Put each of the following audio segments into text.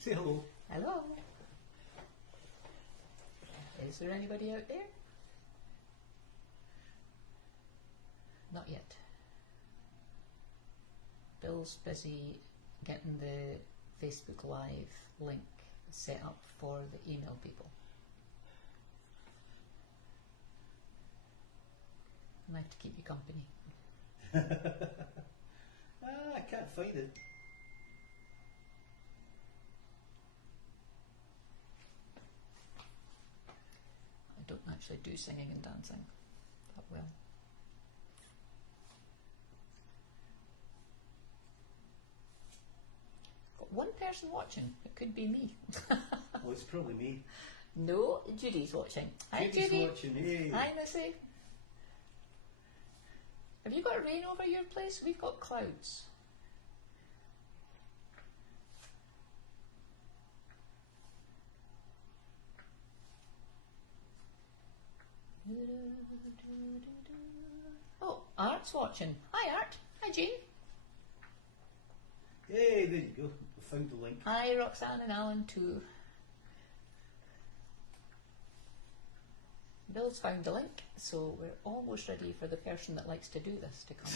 Say hello. Hello. Is there anybody out there? Not yet. Bill's busy getting the Facebook Live link set up for the email people. I have to keep you company. I can't find it. I don't actually do singing and dancing that well. Got one person watching. It could be me. Well, it's probably me. No, Judy's watching. Hi, Judy's Judy. watching. Hey. Hi, Missy. Have you got rain over your place? We've got clouds. Oh, Art's watching. Hi, Art. Hi, Jean. Hey, there you go. I found the link. Hi, Roxanne and Alan too. Bill's found the link, so we're almost ready for the person that likes to do this to come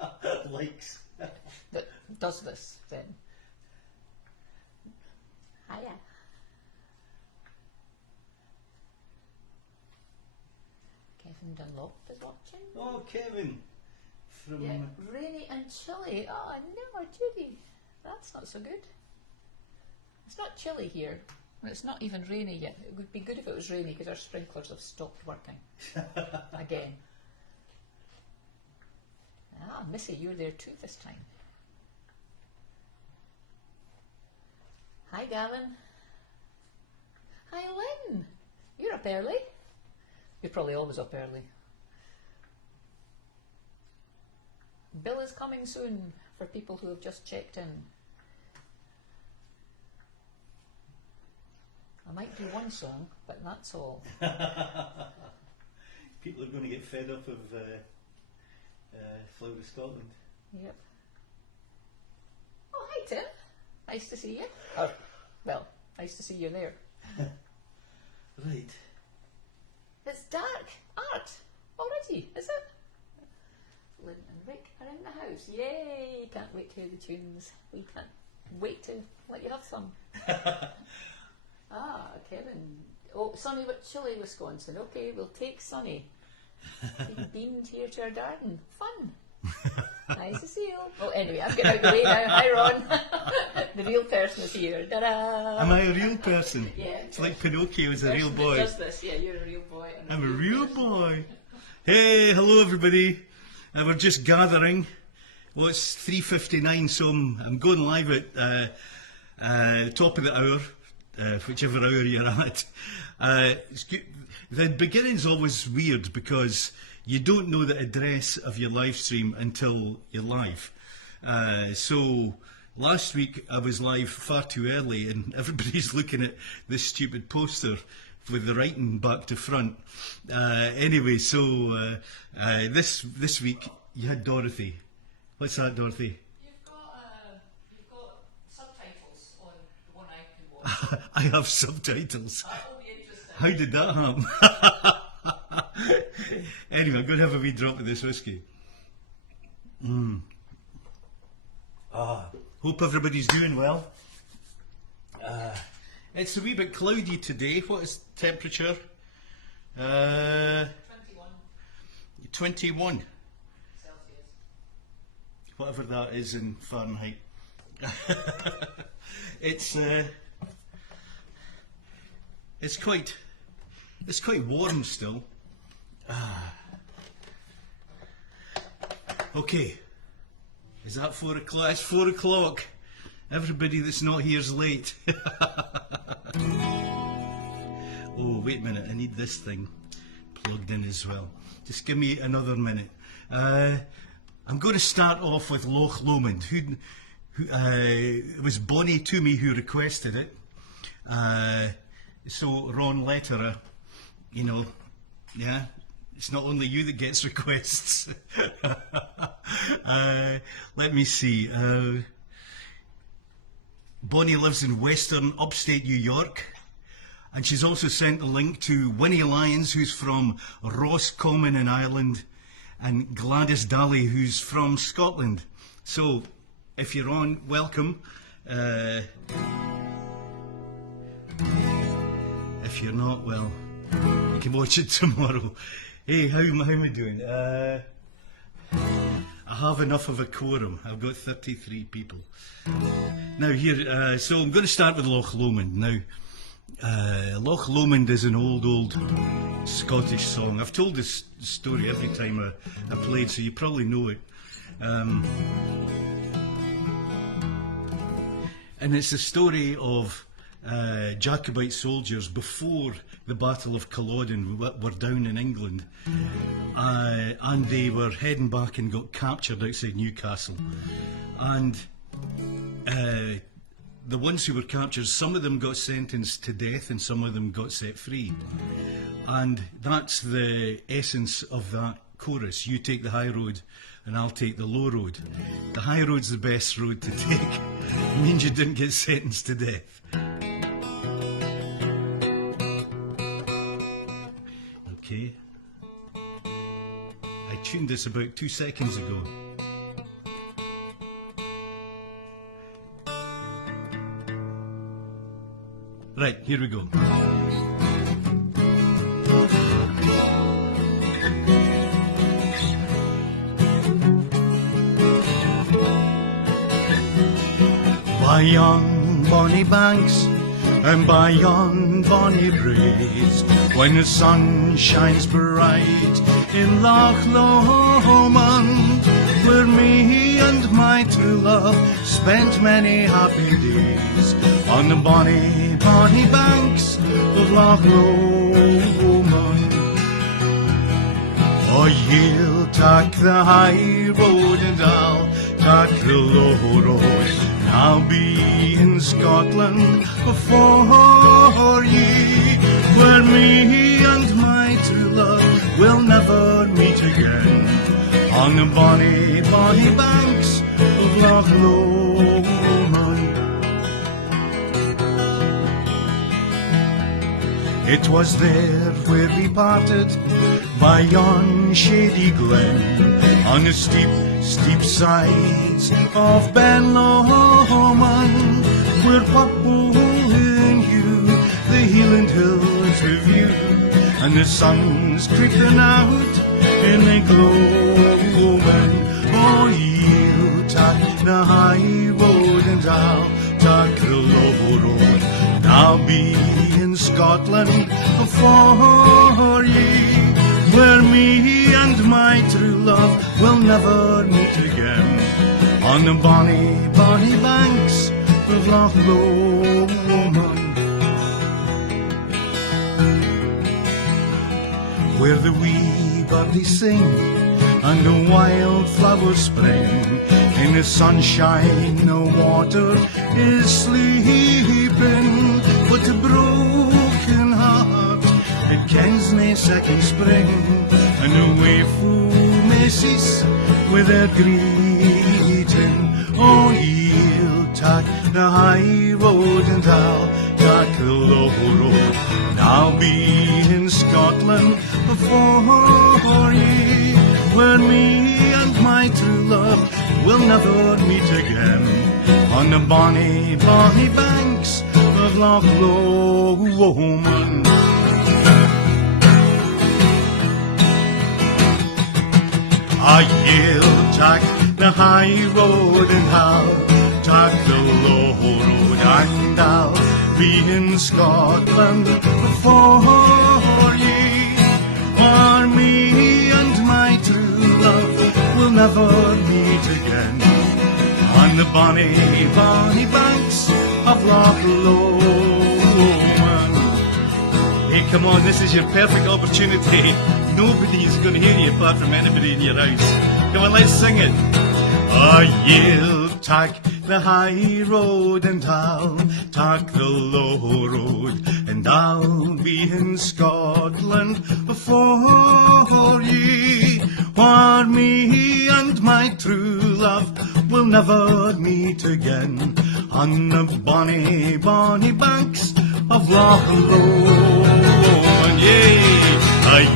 on. Likes. That does this, then. Hiya. Kevin Dunlop is watching. Oh, Kevin. From. Yeah, rainy and chilly. Oh no, Judy. That's not so good. It's not chilly here. It's not even rainy yet. It would be good if it was rainy because our sprinklers have stopped working. Again. Ah, Missy, you're there too this time. Hi, Gavin. Hi, Lynn. You're up early. You're probably always up early. Bill is coming soon for people who have just checked in. I might do one song, but that's all. People are going to get fed up of Flower of Scotland. Yep. Oh, hi, Tim. Nice to see you. Oh, well, nice to see you there. Right. It's dark. Art. Already, is it? Lynn and Rick are in the house. Yay! Can't wait to hear the tunes. We can't wait to let you have some. Ah, Kevin. Oh, sunny but chilly Wisconsin. Okay, we'll take sunny. Being beamed here to our garden. Fun. Nice to see you. Oh, anyway, I'm getting out of the way now. Hi, Ron. The real person is here. Ta-da! Am I a real person? Yeah. It's like Pinocchio is a real boy. Does this? Yeah, you're a real boy. And I'm a real boy. Hey, hello everybody. We're just gathering. Well, it's 3:59, so I'm going live at the top of the hour, whichever hour you're at. The beginning's always weird because you don't know the address of your live stream until you're live. So last week I was live far too early and everybody's looking at this stupid poster with the writing back to front. Anyway, so this week you had Dorothy. What's that, Dorothy? You've got subtitles on the one I can watch. I have subtitles. That'll be interesting. How did that happen? Anyway, I'm going to have a wee drop of this whiskey. Hope everybody's doing well. It's a wee bit cloudy today. What is temperature? 21 21. Celsius. Whatever that is in Fahrenheit. It's quite warm still. Okay. Is that 4 o'clock? It's 4 o'clock. Everybody that's not here is late. Oh, wait a minute. I need this thing plugged in as well. Just give me another minute. I'm going to start off with Loch Lomond. It was Bonnie Toomey who requested it. So Ron Letterer, you know, yeah, it's not only you that gets requests. Let me see. Bonnie lives in western upstate New York. And she's also sent a link to Winnie Lyons, who's from Roscommon in Ireland, and Gladys Daly, who's from Scotland. So, if you're on, welcome. If you're not, well, you can watch it tomorrow. Hey, how am I doing? I have enough of a quorum. I've got 33 people. Now here, so I'm going to start with Loch Lomond. Now, Loch Lomond is an old Scottish song. I've told this story every time I played, so you probably know it. And it's the story of Jacobite soldiers before the Battle of Culloden were down in England, and they were heading back and got captured outside Newcastle. And the ones who were captured, some of them got sentenced to death and some of them got set free. And that's the essence of that chorus. You take the high road and I'll take the low road. The high road's the best road to take. It means you didn't get sentenced to death. Okay. I tuned this about 2 seconds ago. Right, here we go. By yon bonny banks and by yon bonny braes, when the sun shines bright in Loch Lomond, where me and my true love spent many happy days, on the bonny banks of Loch Lomond. Oh, ye'll take the high road and I'll take the low road. I'll be in Scotland before ye, where me and my true love will never meet again, on the bonny banks of Loch Lomond. It was there where we parted, by yon shady glen, on the steep sides of Ben Lomond, where Popple and you the Hieland Hills review, and the sun's creeping out in the gloaming. Oh, you take the high road and I'll take the low road, and I'll be in Scotland before ye, where me and my true love will never meet again, on the bonny banks of Loch Lomond, where the wee birdies sing and the wildflowers spring, in the sunshine the water is sleeping, but a broken heart it kens nae second spring, and the waeful may cease with their greeting. Oh, ye'll take the high road and I'll take the low road, and I'll be in Scotland before ye, where me and my true love will never meet again, on the bonny banks of Loch Lomond. Ye'll take the high road and I'll take the low road, and I'll be in Scotland before ye, for me and my true love will never meet again, on the bonny banks of Loch Lomond. Hey, come on, this is your perfect opportunity. Nobody's going to hear you apart from anybody in your house. Come on, let's sing it. Oh, ye'll take the high road, and I'll tak the low road, and I'll be in Scotland before ye, where me and my true love will never meet again, on the bonny, bonny banks of Loch Lomond. Yea, I'll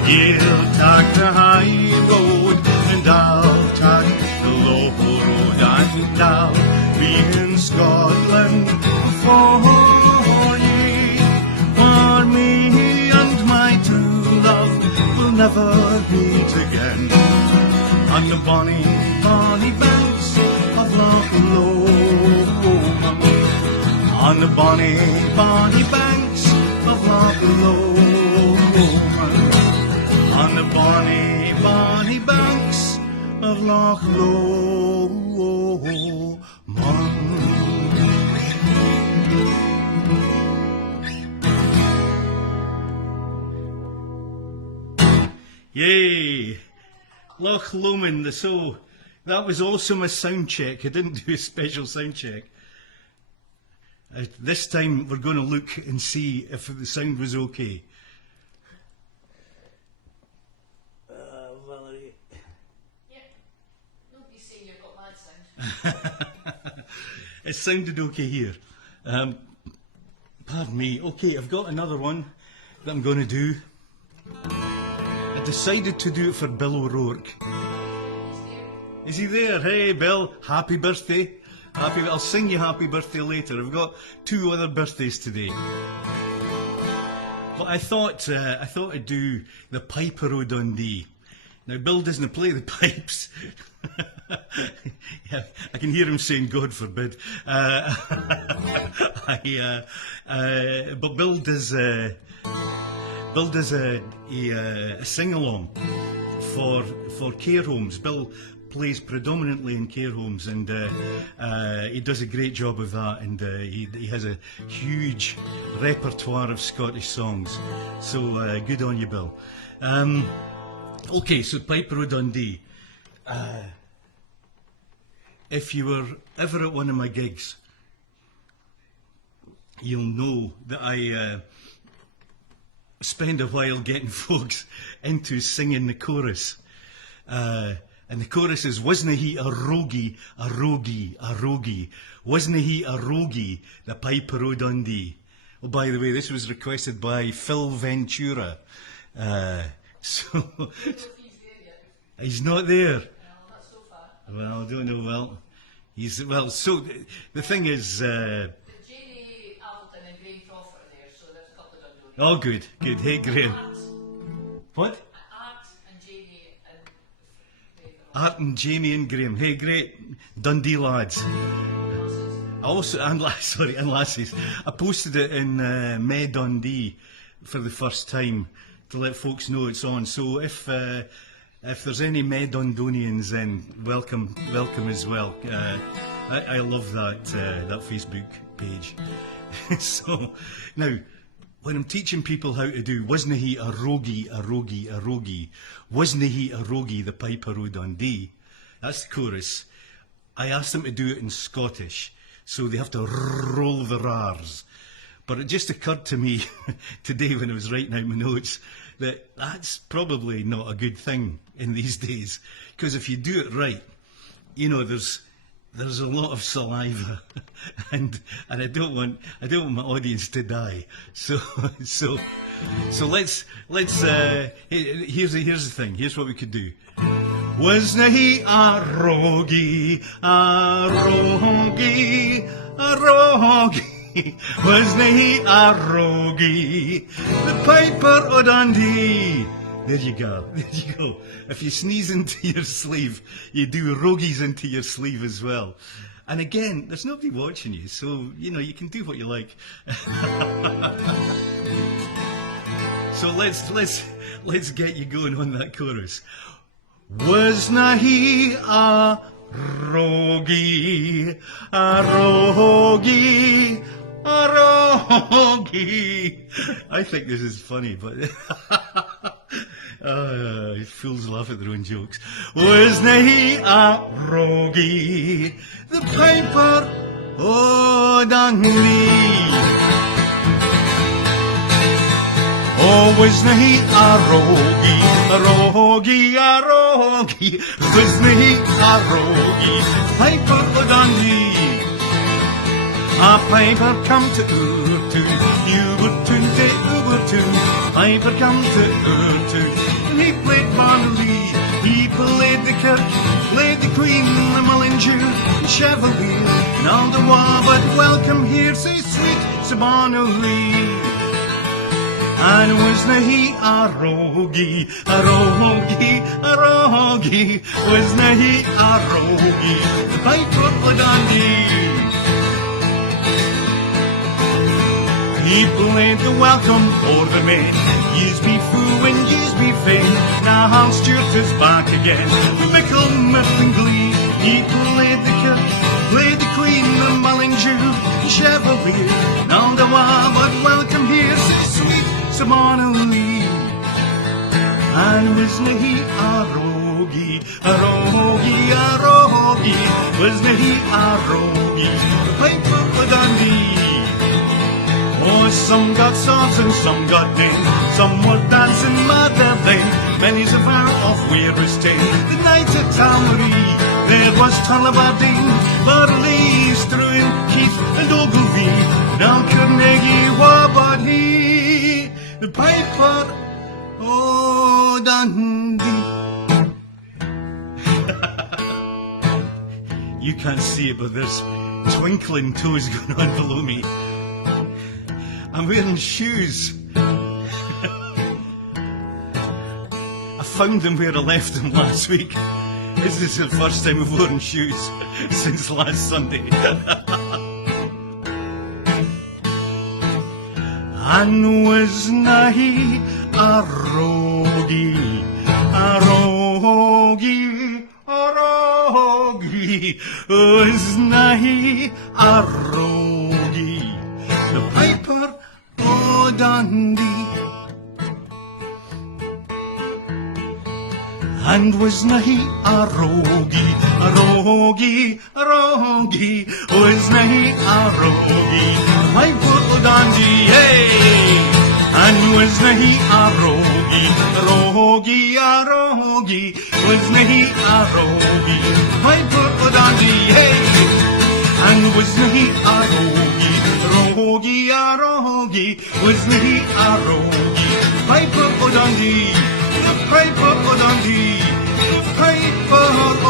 tak the high road, and I'll tak the low road, and I'll be in Scotland before ye, where me and my true love will never meet again, on the bonny, bonny banks of Loch Lomond, on the bonny, bonny banks of Loch Lomond, on the bonny, bonny banks of Loch Lomond. Yay! Loch Lomond. So that was also my sound check. I didn't do a special sound check. This time we're going to look and see if the sound was okay. Valerie. Yeah. Nobody's saying you've got mad sound. It sounded okay here. Pardon me. Okay, I've got another one that I'm going to do. I decided to do it for Bill O'Rourke. Is he there? Hey, Bill. Happy birthday. I'll sing you happy birthday later. I've got 2 other birthdays today. But I thought I'd do the Piper o' Dundee. Now, Bill doesn't play the pipes. Yeah, I can hear him saying, God forbid. But Bill does a sing-along for care homes. Bill plays predominantly in care homes, and he does a great job of that, and he has a huge repertoire of Scottish songs. So good on you, Bill. Okay, so Piper o' Dundee. If you were ever at one of my gigs, you'll know that I spend a while getting folks into singing the chorus. And the chorus is, wasna he a rogie, a rogie, a rogie? Wasna he a rogie, the Piper o' Dundee? Oh, by the way, this was requested by Phil Ventura. So he's not there. Well, I don't know. Well, so the thing is, Jamie Appleton and Graham Crawford are there, so there's a couple of Dundonians. oh, good. Hey, Graham. What? Art and Jamie and Graham. Art and Jamie and Graham. Hey, great Dundee lads. And lassies. I posted it in May Dundee for the first time to let folks know it's on. So if there's any May Dundonians, then welcome as well. I love that Facebook page. So now, when I'm teaching people how to do, wasna he a rogie, a rogie, a rogie? Wasna he a rogie, the Piper o' Dundee? That's the chorus. I asked them to do it in Scottish, so they have to roll the R's. But it just occurred to me today when I was writing out my notes that that's probably not a good thing in these days, because if you do it right, you know, there's a lot of saliva, and I don't want my audience to die. So let's here's the thing. Here's what we could do. Wasna he a rogie, a rogie, a rogie? Wasna he a rogie, the Piper o' Dundee? There you go. If you sneeze into your sleeve, you do rogies into your sleeve as well. And again, there's nobody watching you, so you know you can do what you like. So let's get you going on that chorus. Wasna he a rogie, a rogie, a rogie? I think this is funny, but fools laugh at their own jokes. Wasna he a rogie, the piper o' Dundee? Oh, wasna he a rogie, a rogie, a rogie? Wasna he a rogie, piper o' Dundee? A piper come to Urtoon, Ubertoon to Ubertoon. Piper come to Urtoon, and he played Barnalee. He played the kirk, played the queen, the Mullingew, the Chevalier, and all the war, but welcome here, say sweet Barnalee. And wasna he a rogie, a rogie, a rogie? Wasna he a rogie, the piper o' Dundee? He played the welcome for the men. Yous be foo and yous be fain. Now Hans Stewart is back again with mickle mirth and glee. He played the kirk, played the queen, the Mullingew, the Chevalier, and all the while, but welcome here, say sweet Barnalee. And wasna he a rogie, a rogie, a rogie? Wasna he a rogie, the piper o' Dundee? Oh, some got swords and some got men. Some were dancing mad their lane. Many's a vow of where was ta'en. The night at Tamaree, there was Tullibardine, Burley, Struan, Keith and Ogilvie. Now Carnegie, what but he, the piper o' Dundee? You can't see it, but there's twinkling toes going on below me. I'm wearing shoes. I found them where I left them last week. This is the first time I've worn shoes since last Sunday. And wasna he a rogie, a rogie, a rogie? Wasna he a rogie, the piper o' Dundee? And wasna he a rogie, a rogie, a rogie? Wasna he a rogie, the piper o' Dundee? Hey! And wasna he a rogie, a rogie, a rogie? Wasna he a rogie, the piper o' Dundee? Hey! And wasna he a rogie, rogie, a rogie? Wasna he a rogie, piper o' Dundee? The piper o' Dundee, the piper o'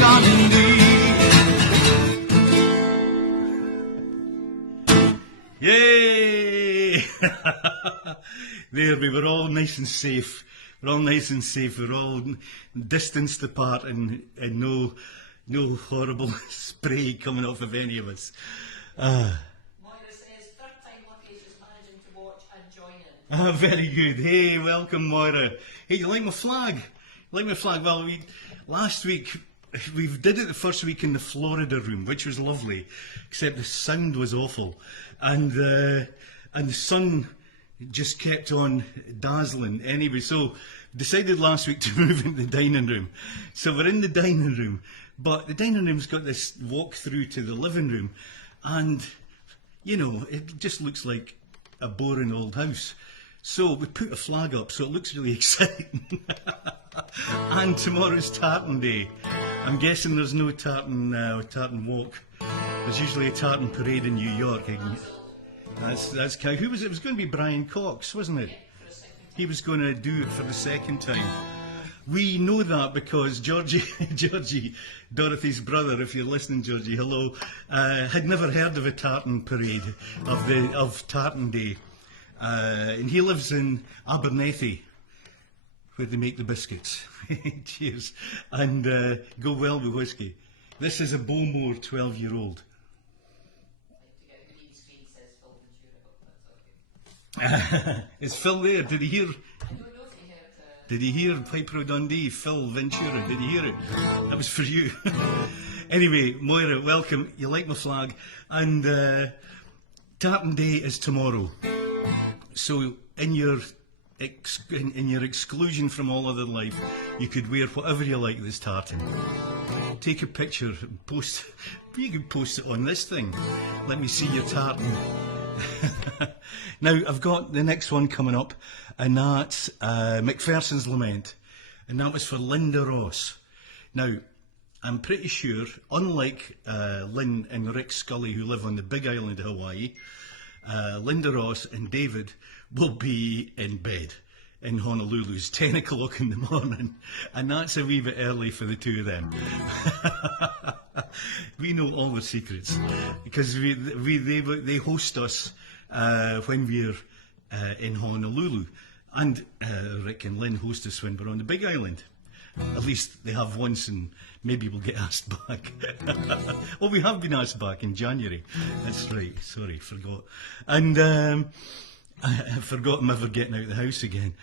Dundee. Yay! There, we were all nice and safe. We're all nice and safe. We're all distanced apart and no horrible spray coming off of any of us. Moira says, third time lucky, she's managing to watch and join in. Very good. Hey, welcome, Moira. Hey, you like my flag? You like my flag? Well, last week we did it the first week in the Florida room, which was lovely, except the sound was awful, and the sun just kept on dazzling. Anyway, so decided last week to move into the dining room. So we're in the dining room, but the dining room's got this walk through to the living room, and you know, it just looks like a boring old house. So we put a flag up, so it looks really exciting. And tomorrow's tartan day. I'm guessing there's no tartan walk. There's usually a tartan parade in New York. That's who was it? It was going to be Brian Cox, wasn't it? He was going to do it for the second time. We know that because Georgie, Dorothy's brother, if you're listening, Georgie, hello, had never heard of a tartan parade, of Tartan Day. And he lives in Abernethy, where they make the biscuits. Cheers. And go well with whiskey. This is a Bowmore 12-year-old. Is Phil there? Did he hear? Did he hear Piper Dundee? Phil Ventura, did he hear it? That was for you. Anyway, Moira, welcome. You like my flag. And Tartan Day is tomorrow. So in your in your exclusion from all other life, you could wear whatever you like this tartan. Take a picture and post. You could post it on this thing. Let me see your tartan. Now, I've got the next one coming up, and that's Macpherson's Lament. And that was for Linda Ross. Now, I'm pretty sure, unlike Lynn and Rick Scully, who live on the Big Island of Hawaii, Linda Ross and David will be in bed in Honolulu. It's 10 o'clock in the morning, and that's a wee bit early for the two of them. We know all the secrets because they host us when we're in Honolulu, and Rick and Lynn host us when we're on the Big Island. At least they have once, and maybe we'll get asked back. Oh, we have been asked back in January. That's right. Sorry, forgot. And I forgot I'm ever getting out of the house again.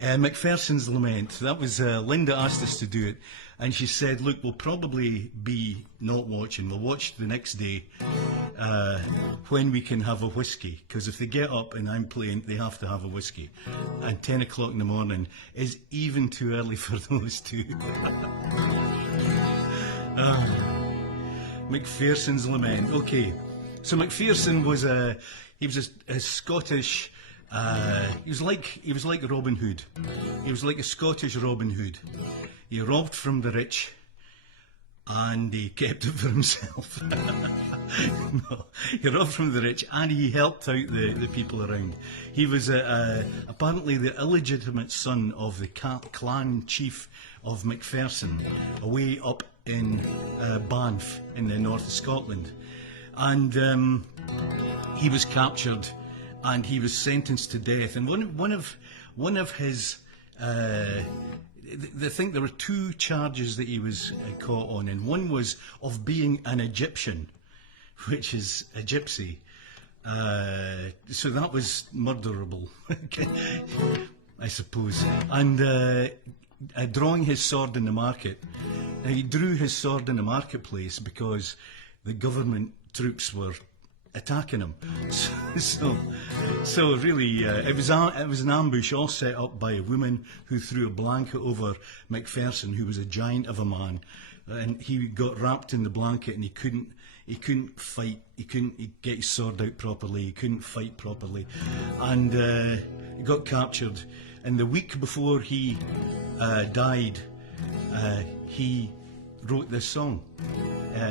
Macpherson's Lament. That was Linda asked us to do it, and she said, "Look, we'll probably be not watching. We'll watch the next day when we can have a whiskey, because if they get up and I'm playing, they have to have a whiskey. And 10 o'clock in the morning is even too early for those two." Macpherson's Lament. Okay, so Macpherson was a Scottish. He was like Robin Hood. He was like a Scottish Robin Hood. He robbed from the rich, and he kept it for himself. No, he robbed from the rich, and he helped out the people around. He was apparently the illegitimate son of the clan chief of Macpherson, away up in Banff in the north of Scotland, and he was captured. And he was sentenced to death. And one of his, I think there were two charges that he was caught on, and one was of being an Egyptian, which is a gypsy. So that was murderable, I suppose. And drawing his sword in the market. Now, he drew his sword in the marketplace because the government troops were attacking him. So really, it was an ambush all set up by a woman who threw a blanket over Macpherson, who was a giant of a man, and he got wrapped in the blanket, and he couldn't fight. He couldn't get his sword out properly. He couldn't fight properly, and he got captured. And the week before he died, he wrote this song.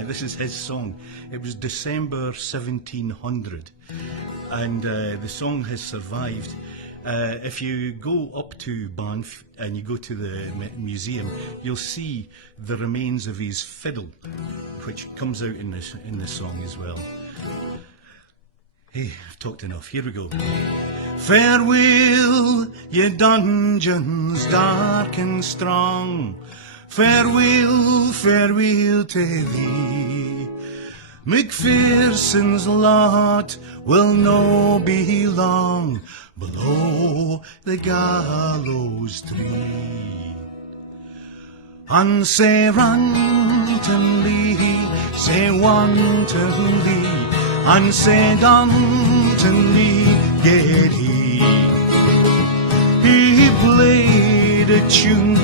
This is his song. It was December 1700, and the song has survived. If you go up to Banff and you go to the museum, you'll see the remains of his fiddle, which comes out in this song as well. Hey, I've talked enough. Here we go. Farewell, ye dungeons dark and strong. Farewell, farewell to thee. Macpherson's lot will no be long below the gallows tree. And say wantonly, say wantonly, and say wantonly get he. He played a tune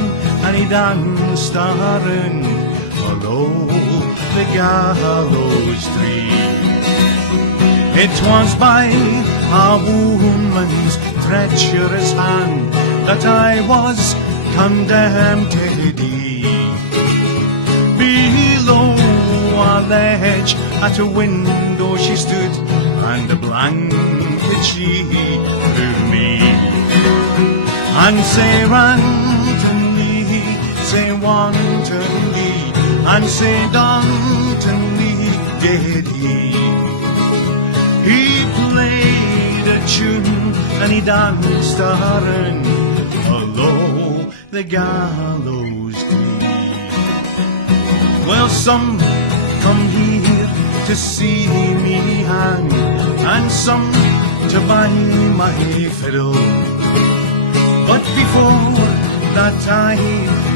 and he danced a run below the gallows tree. It was by a woman's treacherous hand that I was condemned to die. Below a ledge at a window she stood, and a blanket she threw me. And say wantonly, say wantonly, and say wantonly did he. He played a tune and he danced a run below the gallows tree. Well, some come here to see me hang, and some to buy my fiddle. But before that I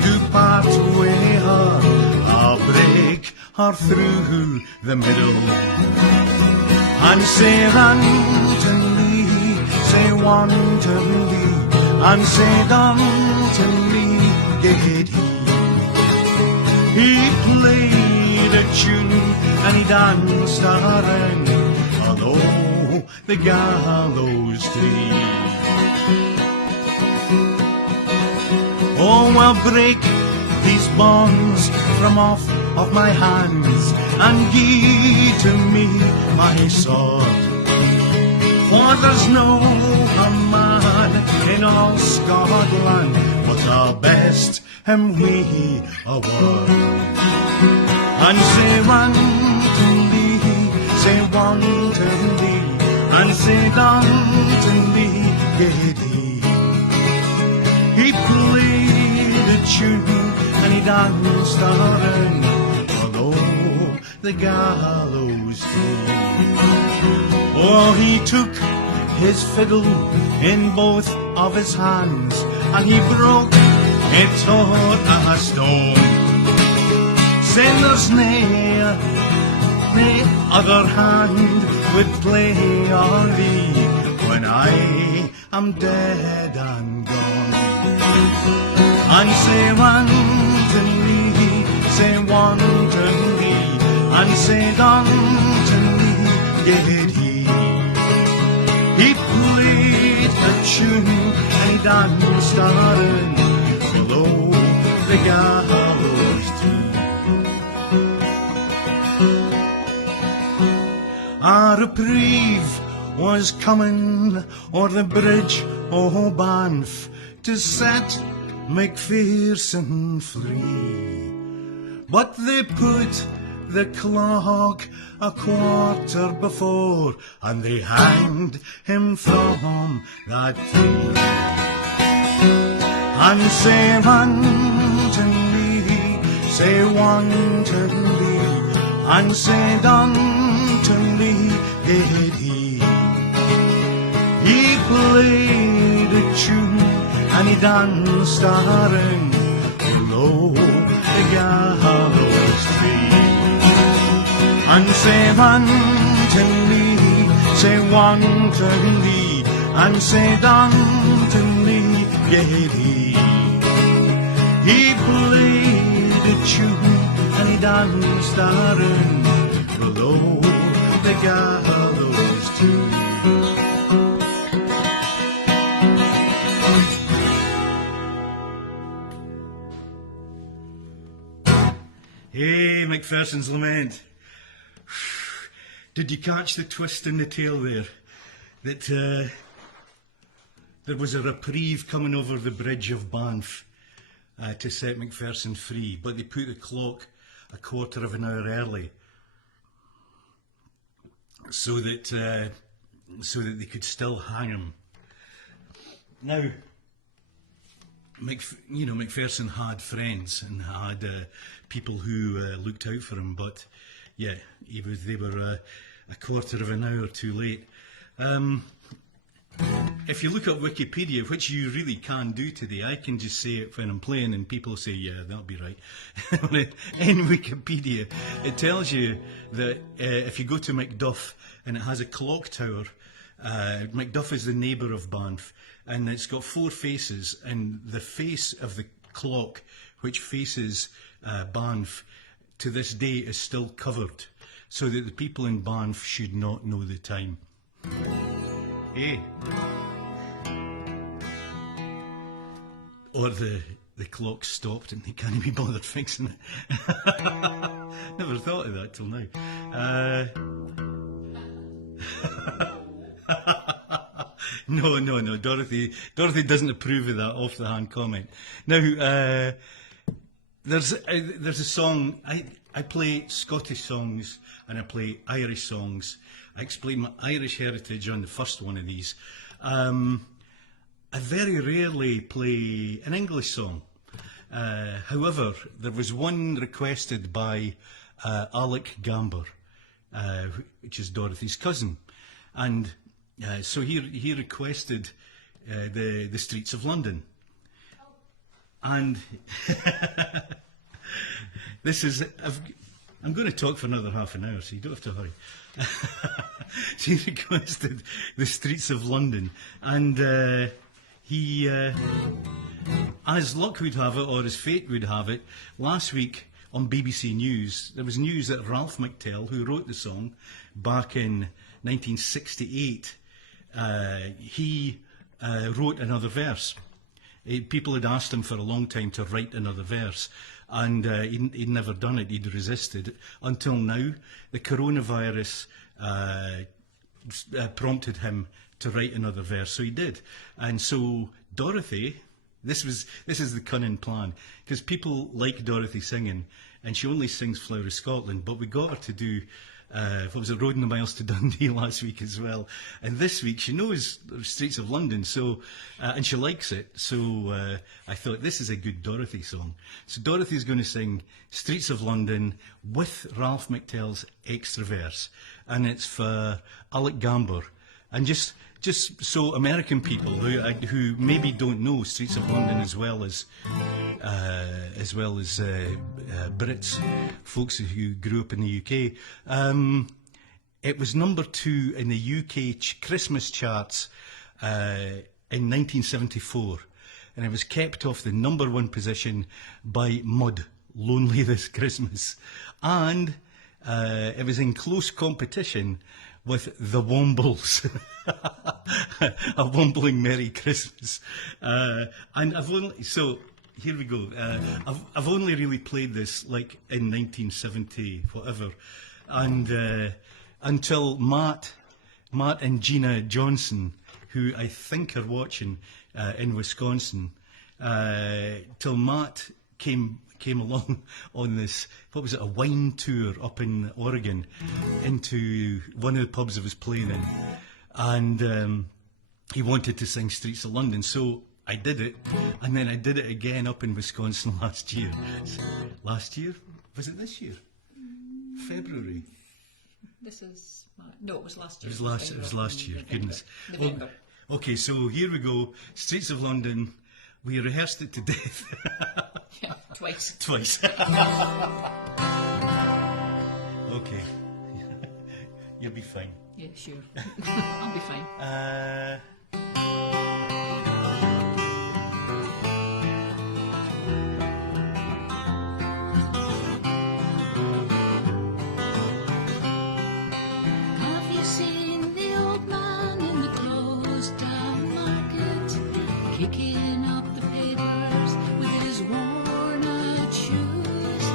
do part with her, I'll break her through the middle. And say wantonly, say wantonly, and said unto me, get he. He played a tune and he danced around below the gallows tree. Oh, well, break these bonds from off of my hands and give to me my sword. For there's no a man in all Scotland but our best him we award. And say wantonly, say wantonly, and say wantonly, get he. He played a tune and he danced around below the gallows tree. Oh, he took his fiddle in both of his hands and he broke it to a stone. Saying there's nae other hand would play on thee when I am dead and gone. And say wantonly, say wantonly, and say wantonly, get he. He played a tune and he danced around below the gallows tree. A reprieve was coming o'er the bridge o' Banff to set Macpherson free. But they put the clock a quarter before and they hanged him from that tree. And say wantonly, say wantonly, and say wantonly, did he. He played a tune and he danced around below the gallows tree. And say wantonly, say wantonly, and say wantonly, get he. He played a tune and he danced around below the gallows tree. Hey, Macpherson's Lament. Did you catch the twist in the tale there? That there was a reprieve coming over the bridge of Banff to set Macpherson free, but they put the clock a quarter of an hour early so that they could still hang him. Now, Macpherson had friends and had people who looked out for him, but yeah, they were a quarter of an hour too late. If you look at Wikipedia, which you really can do today, I can just say it when I'm playing and people say, yeah, that'll be right. In Wikipedia, it tells you that if you go to Macduff and it has a clock tower, Macduff is the neighbour of Banff, and it's got 4 faces, and the face of the clock which faces Banff to this day is still covered, so that the people in Banff should not know the time. Eh? Or the clock stopped and they can't be bothered fixing it. Never thought of that till now. No, Dorothy doesn't approve of that off-the-hand comment. Now, there's a song, I play Scottish songs and I play Irish songs. I explain my Irish heritage on the first one of these. I very rarely play an English song. However, there was one requested by Alec Gamber, which is Dorothy's cousin. And so he requested the Streets of London. And this is, I'm going to talk for another half an hour, so you don't have to hurry. He requested the streets of London, and he, as luck would have it, or as fate would have it, last week on BBC News, there was news that Ralph McTell, who wrote the song back in 1968, he wrote another verse. People had asked him for a long time to write another verse, and he'd never done it. He'd resisted until now. The coronavirus prompted him to write another verse, so he did. And so Dorothy, this is the cunning plan, because people like Dorothy singing, and she only sings Flower of Scotland, but we got her to do what was it, Road and the Miles to Dundee last week as well, and this week she knows the streets of London, so and she likes it, so I thought this is a good Dorothy song. So Dorothy's going to sing Streets of London with Ralph McTell's extra verse, and it's for Alec Gamber. And just so American people who maybe don't know Streets of London as well as Brits, folks who grew up in the UK, it was number 2 in the UK Christmas charts in 1974, and it was kept off the number 1 position by Mud, Lonely This Christmas, and it was in close competition with the Wombles, A Wombling Merry Christmas. And so here we go. I've only really played this like in 1970, whatever, and until Matt and Gina Johnson, who I think are watching in Wisconsin, till Matt came along on this, what was it, a wine tour up in Oregon, into one of the pubs I was playing in, and he wanted to sing Streets of London, so I did it, and then I did it again up in Wisconsin last year. Last year? Was it this year? February? This is... No, it was last year. It was last year, goodness. November. Well, okay, so here we go. Streets of London. We rehearsed it to death. Yeah, twice. Twice. Okay. You'll be fine. Yeah, sure. I'll be fine. Have you seen the old man in the closed down market, kicking up the papers with his worn out shoes?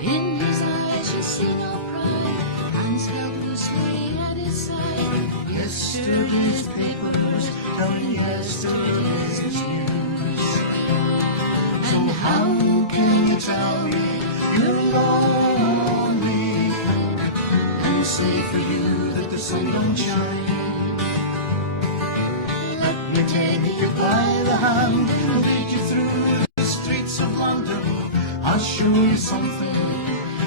In his eyes you see no pride, hands held loosely at his side. Yesterday's papers telling yesterday's news. And how can you tell me you're lonely and say for you that the sun don't shine? Let me take you by the hand and lead you through the streets of London. I'll show you something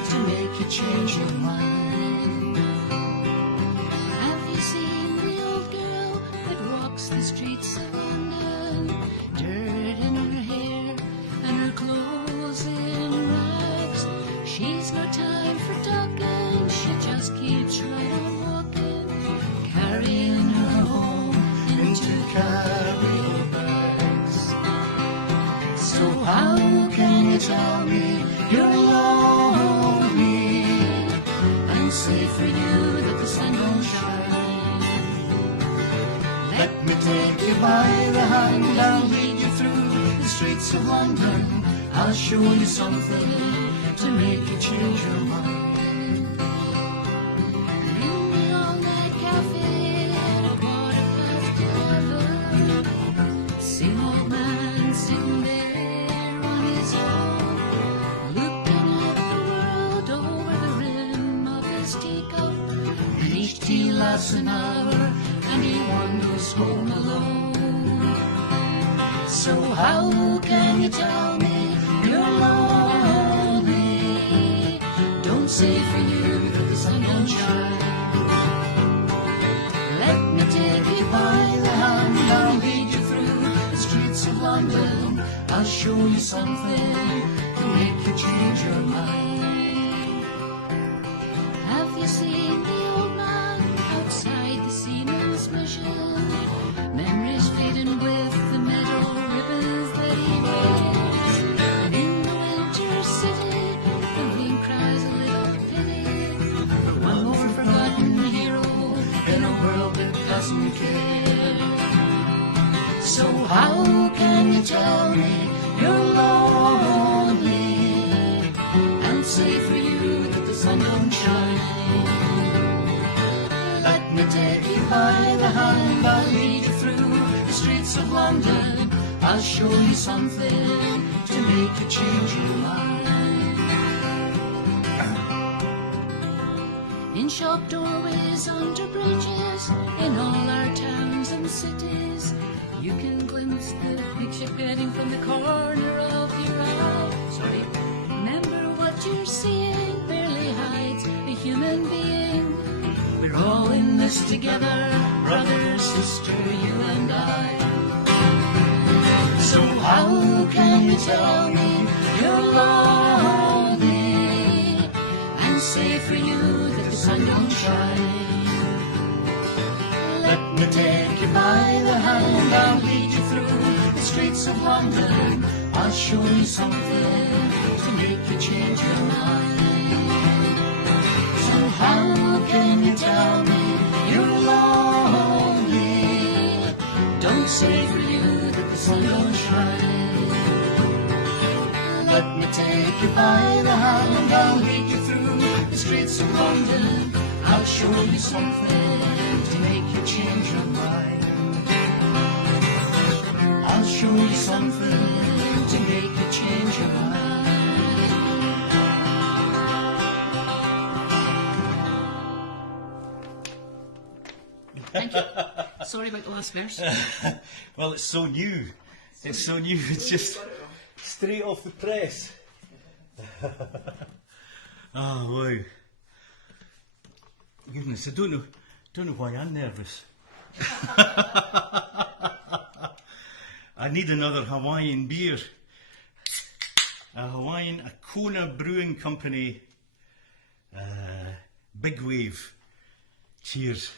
to make you change your mind. Have you seen the old girl that walks the streets of London? Dirt in her hair and her clothes in rags. She's no time for talking, she just keeps right on walking, carrying her home into carrier bags. So how can you tell me you're lonely and say for you that the sun don't shine? Let me take you by the hand, I'll lead you through the streets of London. I'll show you something to make you change your mind. In the all-night cafe at a 11:15, same old man sitting there on his own, looking at the world over the rim of his teacup. Each tea lasts an hour and he wanders home alone. So how can you tell me you're lonely? Don't say for you that the sun don't shine. Let me take you by the hand, I'll lead you through the streets of London. I'll show you something to make you change your mind. doesn't care. So how can you tell me you're lonely and say for you that the sun don't shine? Let me take you by the hand, I'll lead you through the streets of London. I'll show you something to make you change your mind. In shop doorways, under bridges, in all our towns and cities, you can glimpse the big ship heading from the corner of your eye. Sorry. Remember what you're seeing barely hides a human being. We're all in this together, brother, sister, you and I. So how can you tell me you're lonely and say for you that the sun don't shine? Let me take you by the hand, I'll lead you through the streets of London. I'll show you something to make you change your mind. So how can you tell me you're lonely? Don't say for you that the sun don't shine. Let me take you by the hand, I'll lead you through the streets of London. I'll show you something to make you change your mind. I'll show you something to make you change your mind. Thank you. Sorry about the last verse. Well, it's so new. It's so new. It's just straight off the press. Oh, wow. Goodness, I don't know why I'm nervous. I need another Hawaiian beer. A Kona Brewing Company. Big Wave. Cheers.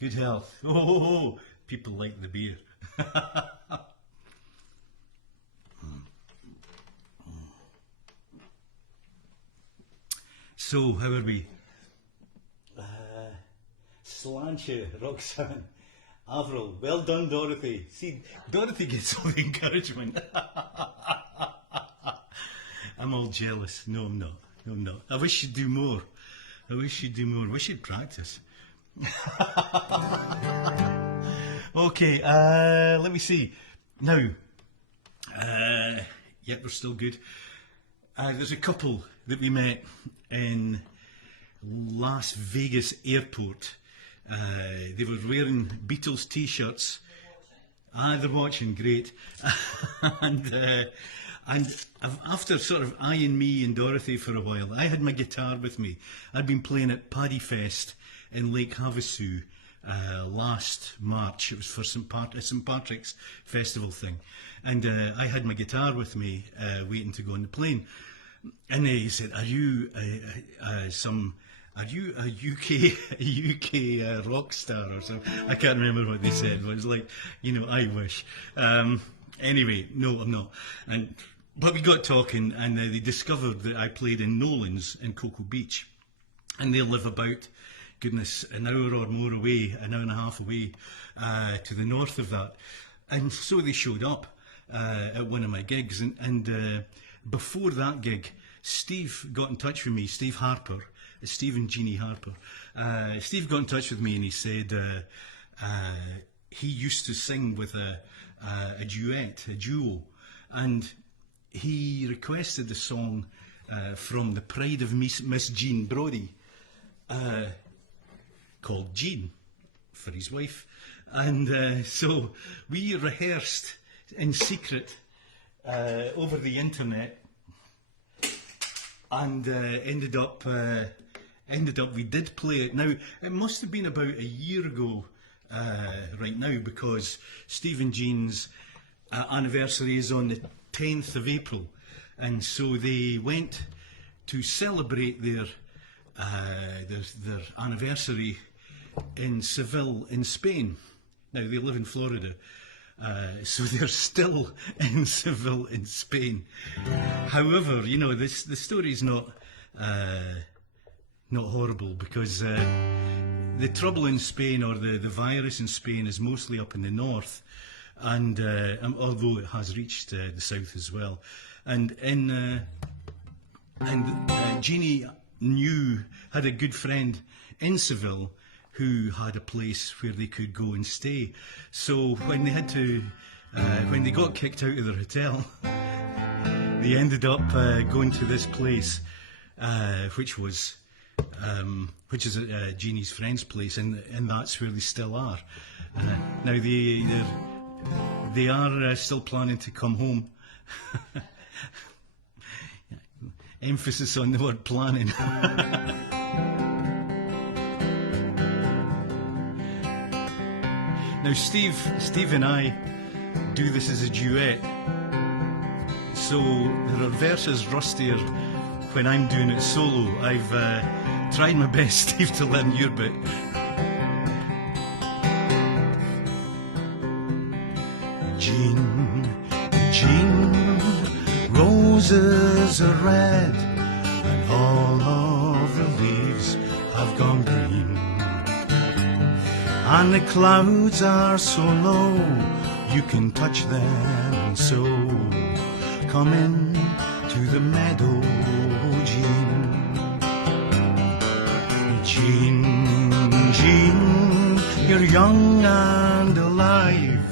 Good health. Oh, people like the beer. So, how are we? Slancha, Roxanne, Avril, well done, Dorothy. See, Dorothy gets all the encouragement. I'm all jealous. No, I'm not. No, I'm not. I wish you'd do more. I wish you'd do more. I wish you'd practice. Okay, let me see. Now, yep, we're still good. There's a couple that we met in Las Vegas airport. They were wearing Beatles t-shirts. They're watching, great. and after sort of eyeing me and Dorothy for a while, I had my guitar with me. I'd been playing at Paddy Fest in Lake Havasu last March. It was for St Patrick's Festival thing. And I had my guitar with me, waiting to go on the plane. And he said, "Are you a UK rock star or something?" I can't remember what they said. It was like, I wish. Anyway, no, I'm not. But we got talking, and they discovered that I played in Nolan's in Cocoa Beach, and they live about, goodness, an hour or more away, an hour and a half away, to the north of that. And so they showed up at one of my gigs, and before that gig, Steve got in touch with me, Steve and Jeannie Harper. Steve got in touch with me and he said he used to sing with a duo, and he requested the song from The Pride of Miss Jean Brodie, called Jean, for his wife. And so we rehearsed in secret over the internet, and ended up we did play it. Now, it must have been about a year ago right now, because Steve and Jean's anniversary is on the 10th of April, and so they went to celebrate their anniversary in Seville in Spain. Now, they live in Florida, so they're still in Seville in Spain. However, the story's not horrible, because the trouble in Spain, or the virus in Spain, is mostly up in the north, and although it has reached the south as well. And Jeannie had a good friend in Seville who had a place where they could go and stay. So when they got kicked out of their hotel, they ended up going to this place, which is Jeannie's friend's place, and that's where they still are. Now they are still planning to come home. Emphasis on the word planning. Now Steve and I do this as a duet, so there are verses rustier when I'm doing it solo. I've tried my best, Steve, to learn your bit. Jean, roses are red, and all of the leaves have gone green, and the clouds are so low you can touch them, and so come in to the meadow, Jean, you're young and alive.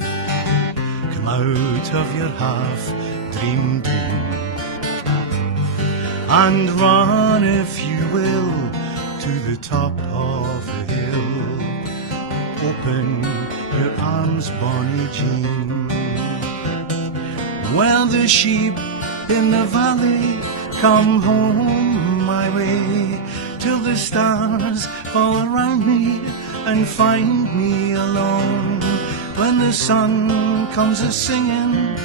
Come out of your half-dream dream and run, if you will, to the top of the hill. Open your arms, bonny Jean. Well, the sheep in the valley come home my way, till the stars fall around me and find me alone. When the sun comes a-singing,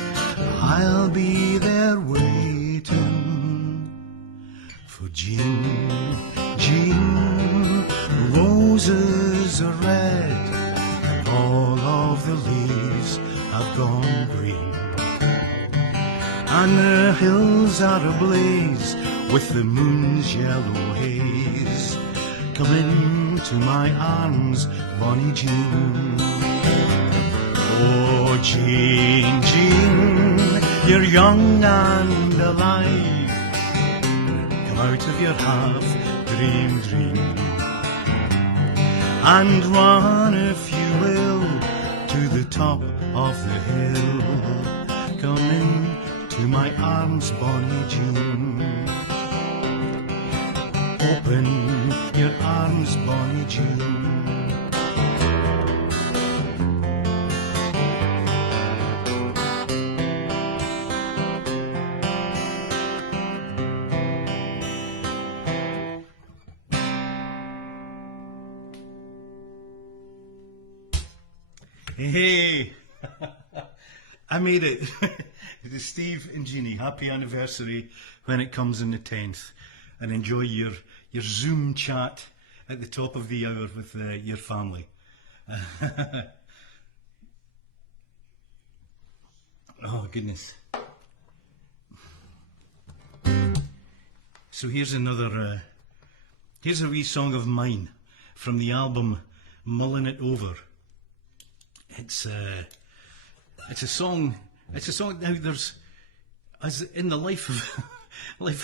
I'll be there waiting for Jean. Roses are red, and all of the leaves have gone green, and the hills are ablaze with the moon's yellow haze. Come into my arms, bonny Jean. Oh, Jean, you're young and alive. Come out of your half-dream dream and run, if you will, to the top of the hill. Come into my arms, bonny Jean. Open your arms, bonny Jean. Hey, I made it. It is Steve and Jeannie. Happy anniversary when it comes on the 10th. And enjoy your Zoom chat at the top of the hour with your family. Oh, goodness. So here's another, here's a wee song of mine from the album Mulling It Over. It's a song. Now there's, as in the life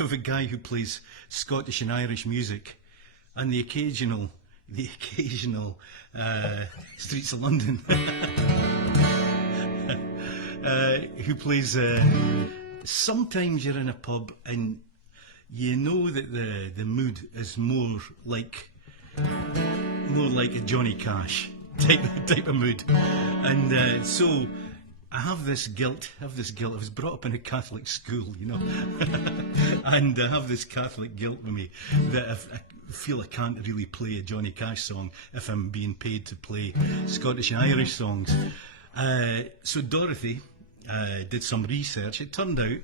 of a guy who plays Scottish and Irish music, and the occasional Streets of London, who plays. Sometimes you're in a pub and you know that the mood is more like a Johnny Cash type of mood, and so I have this guilt. I was brought up in a Catholic school, you know, and I have this Catholic guilt with me that I feel I can't really play a Johnny Cash song if I'm being paid to play Scottish and Irish songs. So Dorothy did some research. It turned out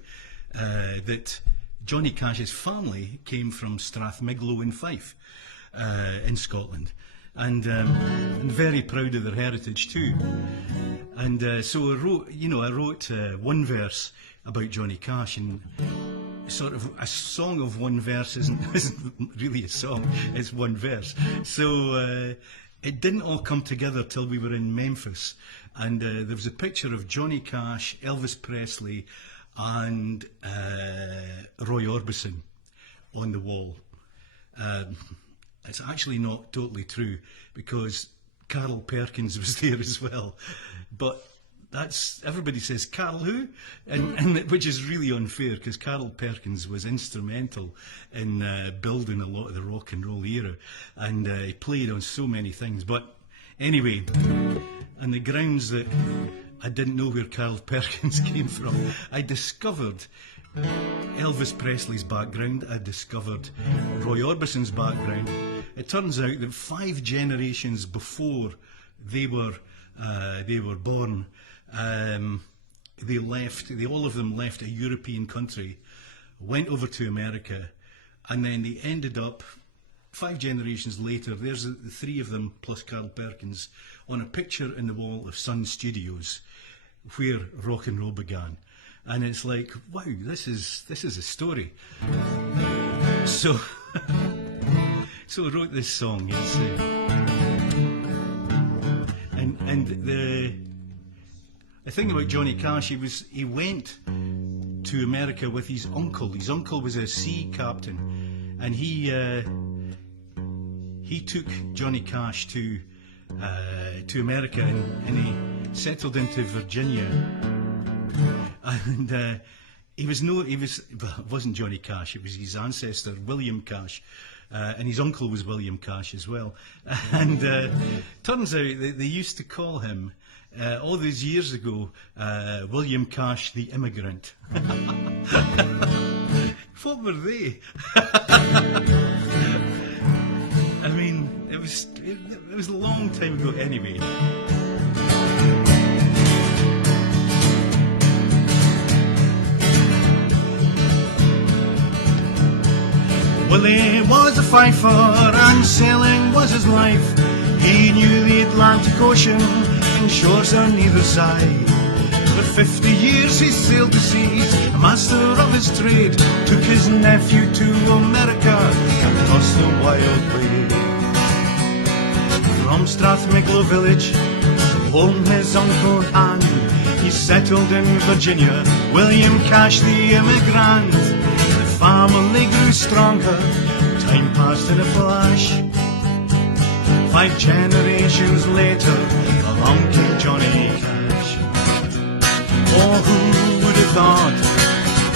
that Johnny Cash's family came from Strathmiglo in Fife, in Scotland. And I'm very proud of their heritage too. And so I wrote one verse about Johnny Cash, and sort of a song of one verse isn't really a song, it's one verse. So it didn't all come together till we were in Memphis, and there was a picture of Johnny Cash, Elvis Presley and Roy Orbison on the wall. It's actually not totally true, because Carol Perkins was there as well, but everybody says Carol who, and which is really unfair, because Carol Perkins was instrumental in building a lot of the rock and roll era, and he played on so many things. But anyway, on the grounds that I didn't know where Carol Perkins came from, I discovered Elvis Presley's background, I discovered Roy Orbison's background. It turns out that 5 generations before they were born, all of them left a European country, went over to America, and then they ended up 5 generations later. There's the 3 of them plus Carl Perkins on a picture in the wall of Sun Studios, where rock and roll began. And it's like, wow, this is a story. So, so I wrote this song. It's and the thing about Johnny Cash, he went to America with his uncle. His uncle was a sea captain, and he took Johnny Cash to America, and he settled into Virginia. And it wasn't Johnny Cash, it was his ancestor William Cash, and his uncle was William Cash as well. And turns out they used to call him, all those years ago, William Cash the Immigrant. What were they? I mean, it was a long time ago anyway. Well, he was a fifer and sailing was his life. He knew the Atlantic Ocean and shores on either side. For 50 years he sailed the seas, a master of his trade. Took his nephew to America across the wild way. From Strathmiglo village, home his uncle Ann, he settled in Virginia, William Cash the immigrant. The family grew stronger, time passed in a flash. 5 generations later, along came Johnny Cash. Oh, who would have thought,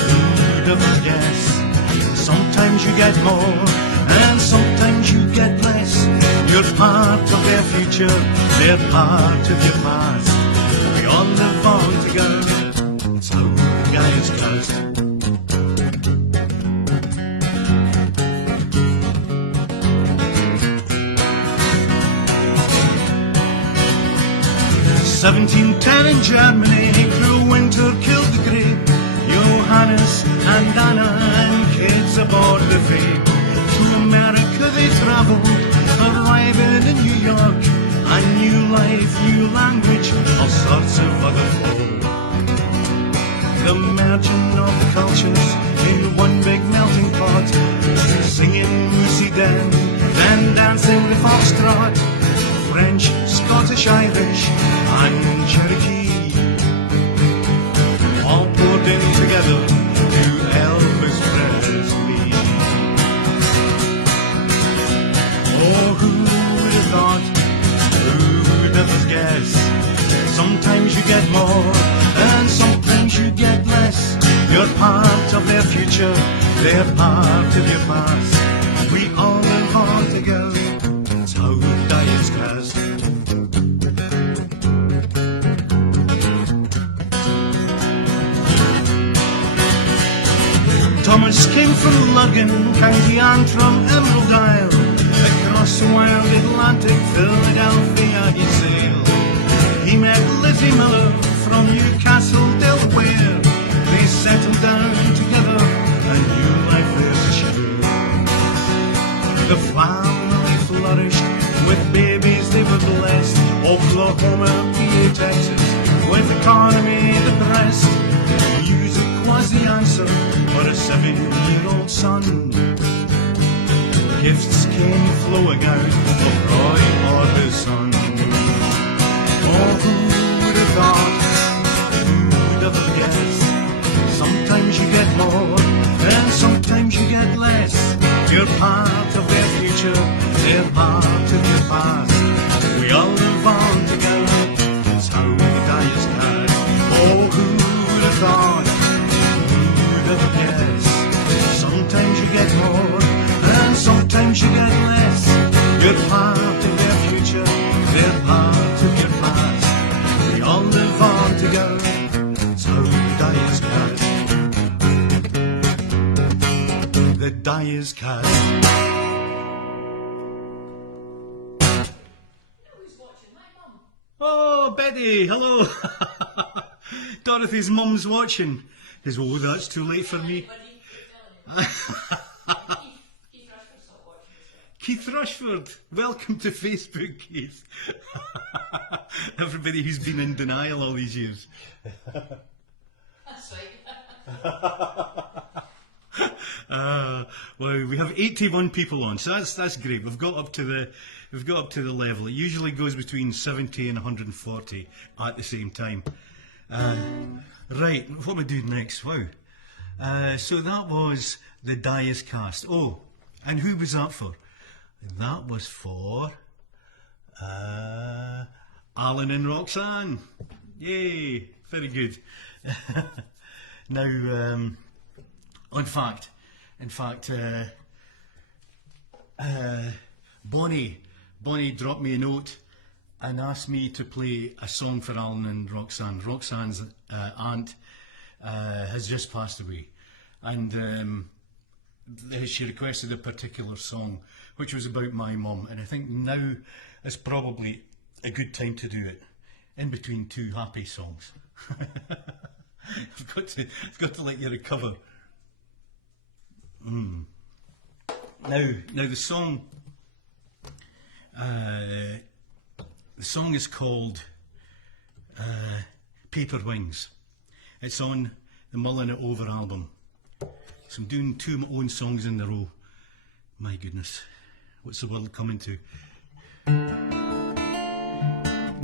who would have guessed? Sometimes you get more, and sometimes you get less. You're part of their future, they're part of your past. We all live on together, it's how the guys cast. "1710 in Germany, cruel winter killed the grape. Johannes and Anna and kids aboard the Faye. To America they travelled, arriving in New York. A new life, new language, all sorts of other folk. The merging of the cultures in one big melting pot. Singing Lucy Den, then dancing the foxtrot. French, Scottish, Irish, and Cherokee, all poured in together to Elvis Presley. Oh, who would have thought, who would have guessed? Sometimes you get more, and sometimes you get less. You're part of their future, they're part of your past. We all live on together, that's how the die is cast. Thomas came from Lurgan, County Antrim, Emerald Isle. Across the wild Atlantic, Philadelphia he sailed. He met Lizzie Miller from Newcastle, Delaware. They settled down together, a new life there to share. The family flourished, with babies they were blessed. Oklahoma, PA, Texas, with economy the breast. Music was the answer for a 7-year-old son. Gifts came flowing out of Roy Orbison. Oh, who would have thought? Who would have guessed? Sometimes you get more, and sometimes you get less. You're part of their future, they're part of your past. We all live on together, that's how the die is cast. Oh, who would have thought? Who would have guessed? Sometimes you get more, and sometimes you get less. You're part of their future, they're part of your past. We all live on together, that's how the die is cast. The die is cast. Oh, Betty, hello. Dorothy's mum's watching. Says, oh, that's too late for me. Keith Rushford, welcome to Facebook, Keith. Everybody who's been in denial all these years. That's right. Well, we have 81 people on, so that's great. We've got up to the level. It usually goes between 70 and 140 at the same time. Right, what am I doing next? Wow. So that was the die is cast. Oh, and who was that for? That was for Alan and Roxanne. Yay, very good. Now, in fact, Bonnie dropped me a note and asked me to play a song for Alan and Roxanne. Roxanne's aunt has just passed away, and she requested a particular song which was about my mum, and I think now is probably a good time to do it, in between two happy songs. I've got to let you recover. Now the song is called Paper Wings. It's on the Mulling It Over album. So I'm doing two of my own songs in a row. My goodness, what's the world coming to?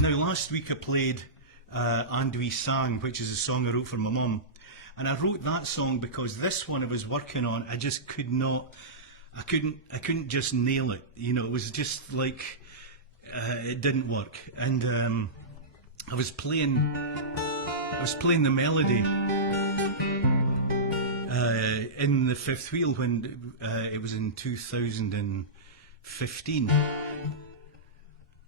Now last week I played And We Sang, which is a song I wrote for my mum. And I wrote that song because this one I was working on, I just could not, I couldn't just nail it. You know, it was just like, it didn't work. And I was playing the melody in the fifth wheel when it was in 2015.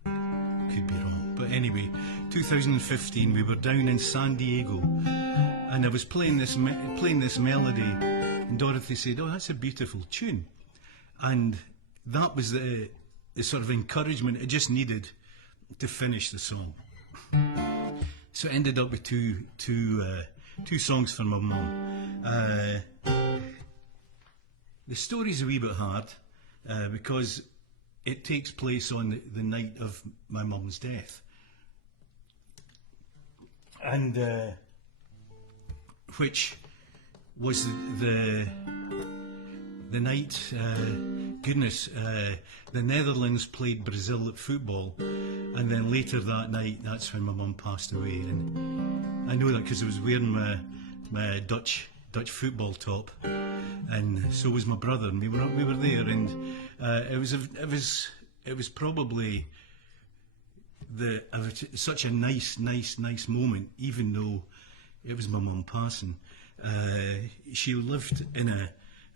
Could be wrong, but anyway, 2015 we were down in San Diego, and I was playing this melody, and Dorothy said, "Oh, that's a beautiful tune," and that was the sort of encouragement I just needed to finish the song. So it ended up with two songs for my mum. The story's a wee bit hard because it takes place on the night of my mum's death, and which was the night. Goodness, the Netherlands played Brazil at football, and then later that night, that's when my mum passed away. And I know that because I was wearing my Dutch football top, and so was my brother, and we were there, and it was probably such a nice moment, even though it was my mum passing. She lived in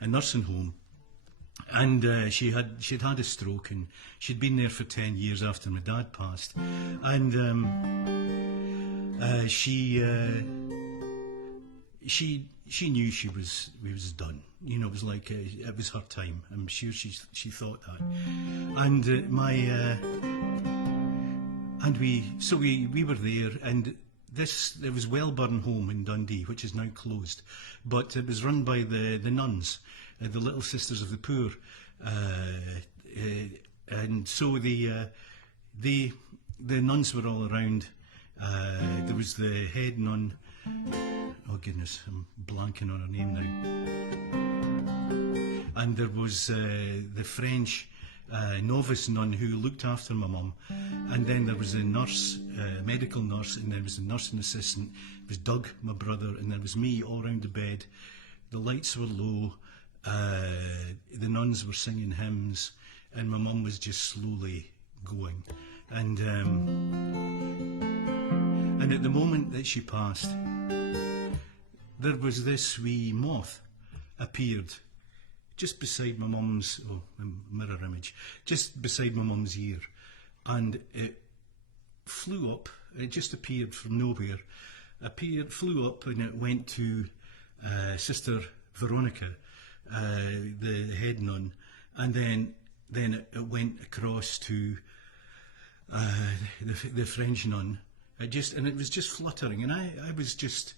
a nursing home, and she'd had a stroke, and she'd been there for 10 years after my dad passed, and she knew we was done. You know, it was like it was her time. I'm sure she thought that. And we were there, and there was Wellburn Home in Dundee, which is now closed, but it was run by the nuns, the Little Sisters of the Poor, and so the nuns were all around. There was the head nun. oh goodness, I'm blanking on her name now. And there was the French novice nun who looked after my mum, and then there was a nurse, medical nurse, and there was a nursing assistant. It was Doug, my brother, and there was me all round the bed. The lights were low, the nuns were singing hymns, and my mum was just slowly going. And at the moment that she passed, there was this wee moth appeared just beside my mum's, mirror image, just beside my mum's ear. And it flew up, it just appeared from nowhere, flew up, and it went to Sister Veronica, the head nun, and then it went across to the French nun. And it was just fluttering, and I was just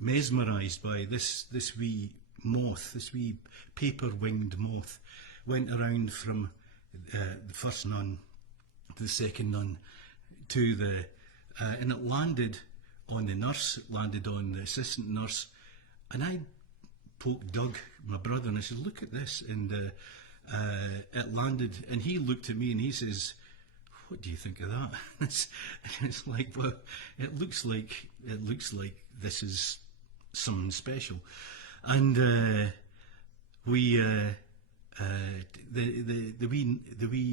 mesmerised by this wee moth, this wee paper-winged moth. Went around from the first nun to the second nun to the and it landed on the nurse, it landed on the assistant nurse, and I poked Doug, my brother, and I said, look at this, and it landed, and he looked at me and he says, what do you think of that? It's like, well, it looks like this is something special. And the wee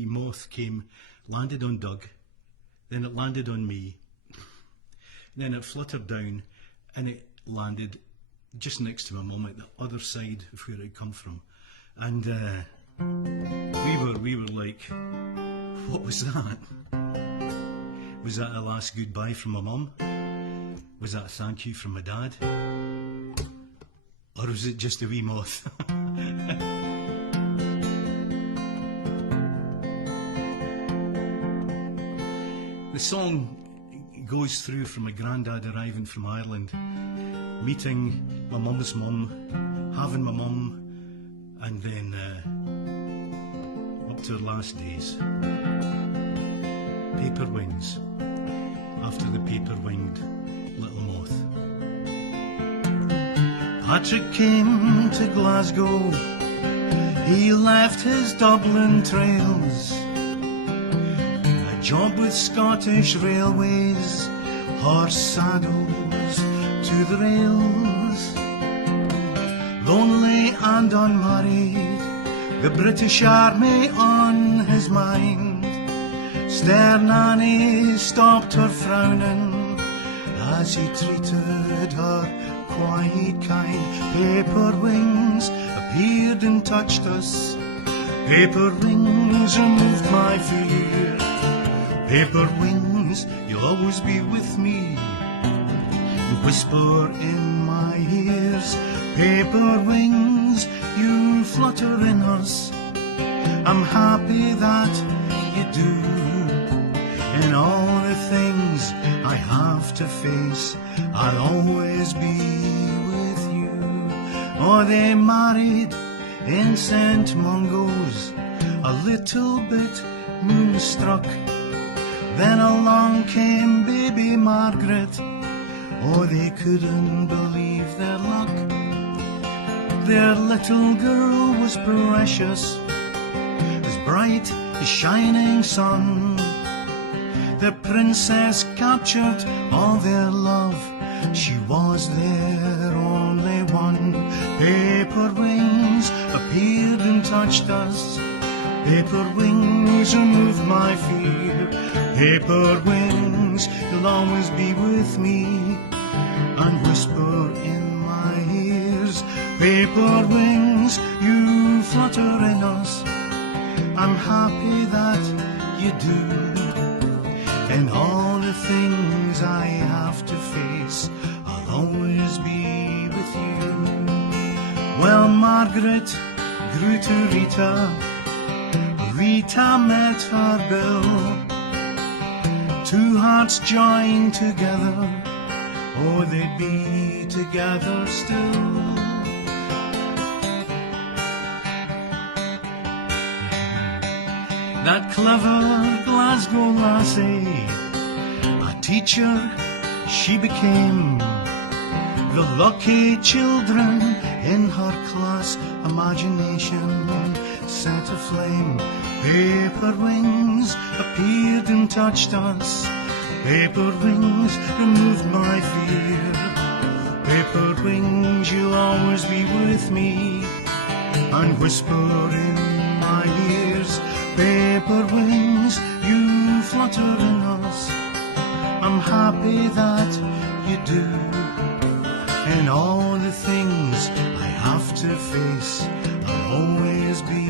moth came, landed on Doug, then it landed on me, then it fluttered down, and it landed just next to my mum at the other side of where it had come from. And we were like, what was that? Was that a last goodbye from my mum? Was that a thank you from my dad? Or was it just a wee moth? The song goes through from my granddad arriving from Ireland, meeting my mum's mum, having my mum, and then up to her last days. Paper wings, after the paper-winged little moth. Patrick came to Glasgow, he left his Dublin trails, a job with Scottish Railways, horse saddles to the rails. Lonely and unmarried, the British Army on his mind. Stern Annie stopped her frowning as he treated her quite kind. Paper wings appeared and touched us. Paper wings removed my fear. Paper wings, you'll always be with me. Whisper in my ears. Paper wings, you flutter in us. I'm happy that you do. In all the things I have to face, I'll always be with you. Oh, they married in St. Mungo's, a little bit moonstruck. Then along came baby Margaret. Oh, they couldn't believe their luck. Their little girl was precious, as bright as shining sun. The princess captured all their love, she was their only one. Paper wings appeared and touched us. Paper wings removed my fear. Paper wings, you'll always be with me and whisper in my ears. Paper wings, you flutter in us. I'm happy that you do. In all the things I have to face, I'll always be with you. Well, Margaret grew to Rita. Rita met her Bill. Two hearts joined together. Oh, they'd be together still. That clever Glasgow lassie, a teacher she became. The lucky children in her class, imagination set aflame. Paper wings appeared and touched us. Paper wings removed my fear. Paper wings, you'll always be with me and whisper in my ears. Paper wings, you flutter in us. I'm happy that you do. In all the things I have to face, I'll always be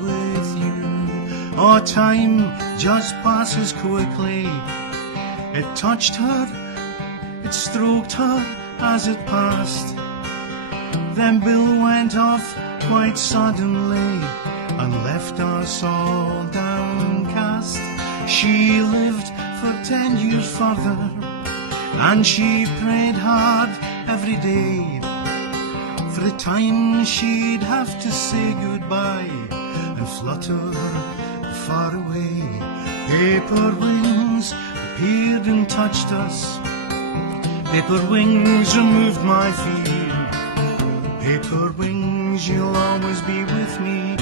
with you. Oh, time just passes quickly. It touched her, it stroked her as it passed. Then Bill went off quite suddenly and left us all downcast. She lived for 10 years further, and she prayed hard every day for the time she'd have to say goodbye and flutter far away. Paper wings appeared and touched us. Paper wings removed my fear. Paper wings, you'll always be with me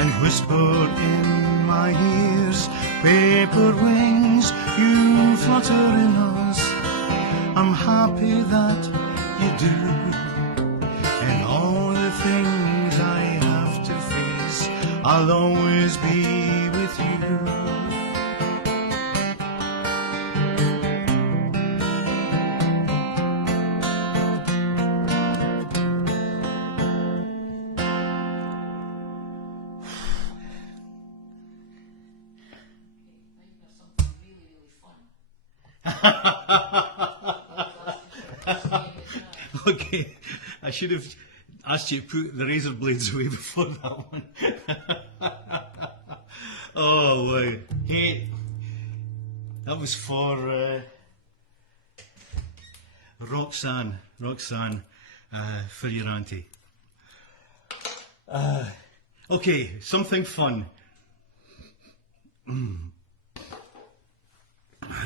and whisper in my ears. Paper wings, you flutter in us. I'm happy that you do. And all the things I have to face, I'll always be with you. Okay, I should have asked you to put the razor blades away before that one. Oh, wow. Hey, that was for Roxanne, for your auntie. Okay, something fun.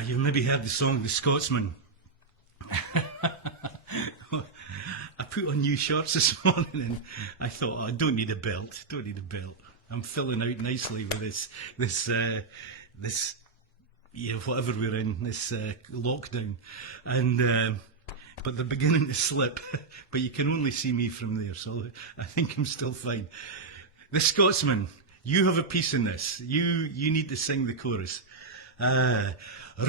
You've maybe heard the song The Scotsman. I put on new shorts this morning and I thought, oh, I don't need a belt. I'm filling out nicely with this whatever we're in, this lockdown. And but they're beginning to slip. But you can only see me from there, so I think I'm still fine. The Scotsman, you have a piece in this. You need to sing the chorus.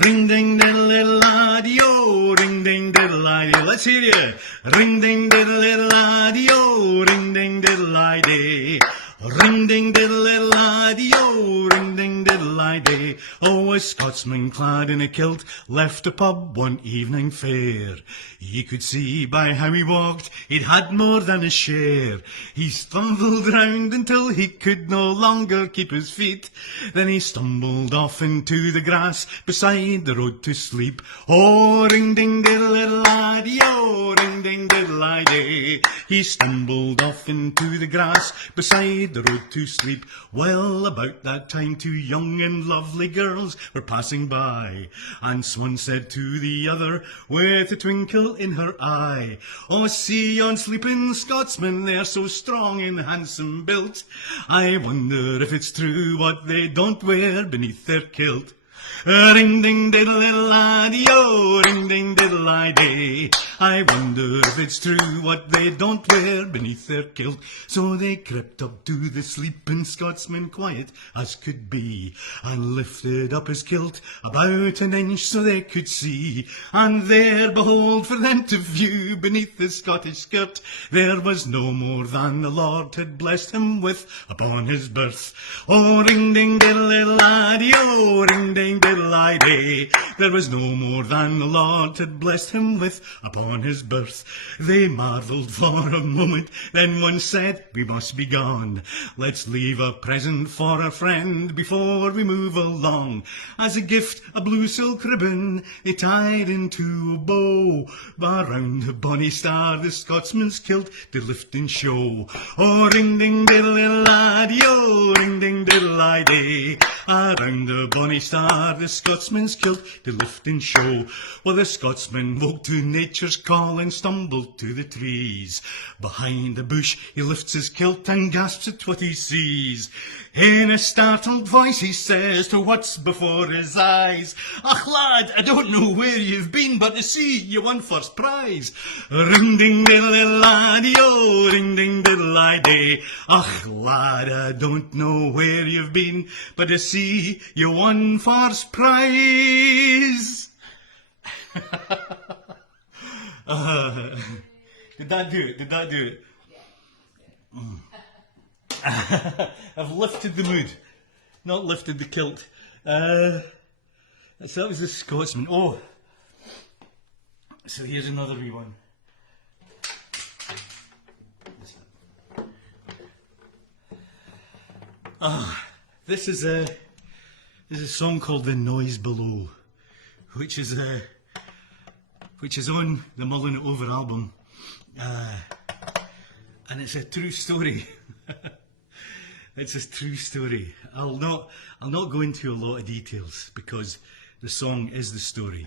Ring ding diddle diddle laddie o, ring ding diddle laddie. Let's hear you. Ring ding diddle diddle laddie o, ring ding diddle laddie. Ring ding diddle diddle laddie o, ring ding diddle laddie. Oh, a Scotsman clad in a kilt left a pub one evening fair. Ye could see by how he walked he'd had more than a share. He stumbled round until he could no longer keep his feet. Then he stumbled off into the grass beside the road to sleep. Oh, ring ding diddle diddle laddie, oh, ring ding diddle laddie. He stumbled off into the grass beside the road to sleep. Well, about that time 2 young and lovely girls were passing by, and one said to the other with a twinkle in her eye, oh, see yon sleeping Scotsmen, they're so strong and handsome built. I wonder if it's true what they don't wear beneath their kilt. Ring ding diddle diddle laddie, oh, ring ding diddle laddie. I wonder if it's true what they don't wear beneath their kilt. So they crept up to the sleeping Scotsman, quiet as could be, and lifted up his kilt about an inch so they could see. And there, behold, for them to view beneath the Scottish skirt, there was no more than the Lord had blessed him with upon his birth. Oh, ring ding diddle diddle laddie, oh, ring ding diddle laddie. There was no more than the Lord had blessed him with upon his birth. They marvelled for a moment, then one said, we must be gone. Let's leave a present for a friend before we move along. As a gift, a blue silk ribbon they tied into a bow. Around the bonny star the Scotsman's kilt did lift and show. Oh, ring ding diddle diddle laddie, oh, ring ding diddle laddie. Around the bonny star the Scotsman's kilt did the lifting show. Well, the Scotsman woke to nature's call and stumbled to the trees. Behind the bush he lifts his kilt and gasps at what he sees. In a startled voice he says to what's before his eyes, "Ach lad, I don't know where you've been, but I see you won first prize." Ring ding diddle laddie o, ring ding diddle day. Ach lad, I don't know where you've been, but I see you won first prize. Did that do it? Did that do it? I've lifted the mood, not lifted the kilt. So that was the Scotsman. Oh, so here's another wee one. This is a song called "The Noise Below," which is on the Mulling It Over album, and it's a true story. It's a true story. I'll not go into a lot of details because the song is the story.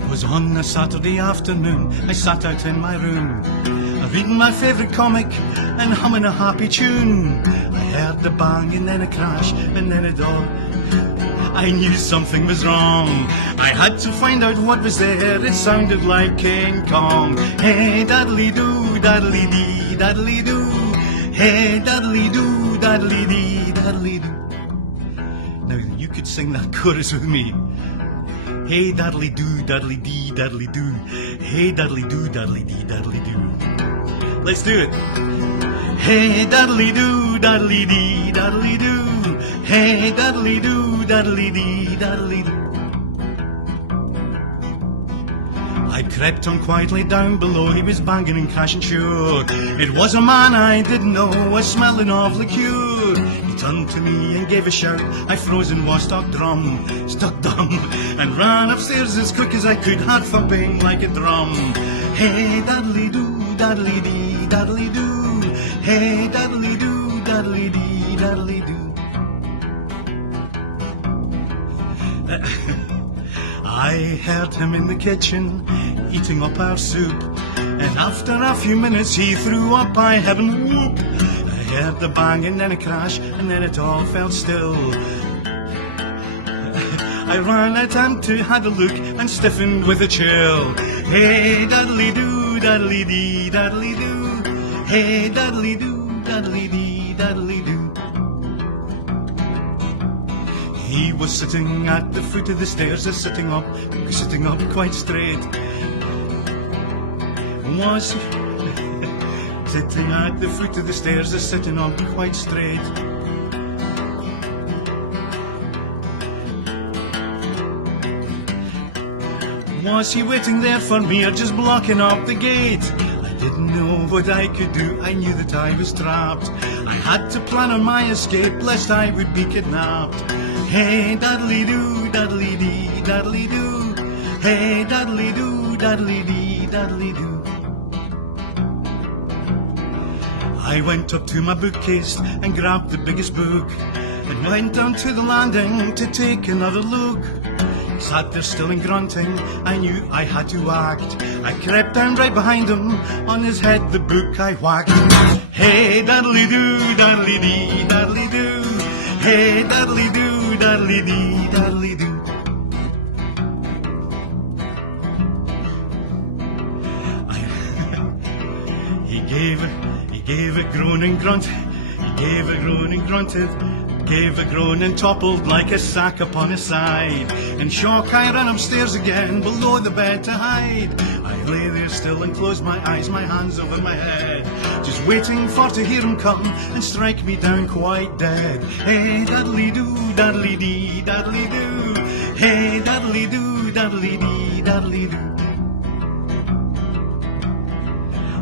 It was on a Saturday afternoon. I sat out in my room, reading my favourite comic and humming a happy tune. I heard the bang and then a crash and then a door. I knew something was wrong. I had to find out what was there. It sounded like King Kong. Hey daddly doo, daddly dee, daddly doo. Hey daddly doo, daddly dee, daddly doo. Now you could sing that chorus with me. Hey daddly doo, daddly dee, daddly doo. Hey daddly doo, daddly dee, daddly doo. Let's do it. Hey daddly doo, daddly dee, daddly doo. Hey daddly doo, daddly dee, daddly doo. I crept on quietly down below. He was banging and crashing sure. It was a man I didn't know, was smelling of liqueur. He turned to me and gave a shout. I froze and was stuck dumb, and ran upstairs as quick as I could, heart thumping like a drum. Hey daddly doo, daddly dee, daddly doo. Hey daddly doo, daddly dee, daddly doo. I heard him in the kitchen eating up our soup, and after a few minutes he threw up. I heard him whoop. I heard the bang and then a crash and then it all fell still. I ran out and had a look and stiffened with a chill. Hey daddly doo, daddly dee, daddly doo. Hey daddly doo, daddly dee, daddly doo. He was sitting at the foot of the stairs, sitting up quite straight. Was sitting at the foot of the stairs, sitting up quite straight. Was he waiting there for me or just blocking up the gate? I didn't know what I could do. I knew that I was trapped. I had to plan on my escape lest I would be kidnapped. Hey daddly doo, daddly dee, daddly doo. Hey daddly doo, daddly dee, daddly doo. I went up to my bookcase and grabbed the biggest book and went down to the landing to take another look. He sat there still and grunting. I knew I had to act. I crept down right behind him. On his head the book I whacked. Hey daddly doo, daddly dee, daddly doo. Hey daddly doo, daddly dee, daddly doo. He gave a groan and grunt. He gave a groan and grunted. Gave a groan and toppled like a sack upon his side. In shock I ran upstairs again below the bed to hide. I lay there still and closed my eyes, my hands over my head, just waiting for to hear him come and strike me down quite dead. Hey daddly doo, daddly dee, daddly doo. Hey daddly doo, daddly dee, daddly doo.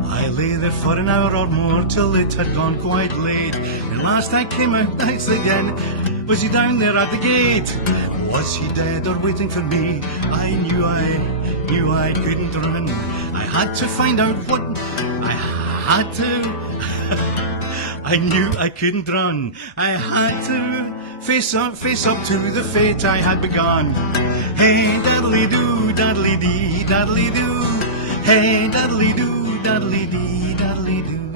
I lay there for an hour or more till it had gone quite late. And last I came out nights again. Was he down there at the gate? Was he dead or waiting for me? I knew I knew I couldn't run. I had to find out what I had to. I knew I couldn't run. I had to face up to the fate I had begun. Hey, daddly-doo, daddly-dee, daddly-doo. Hey, daddly-doo, daddly-dee, daddly-doo.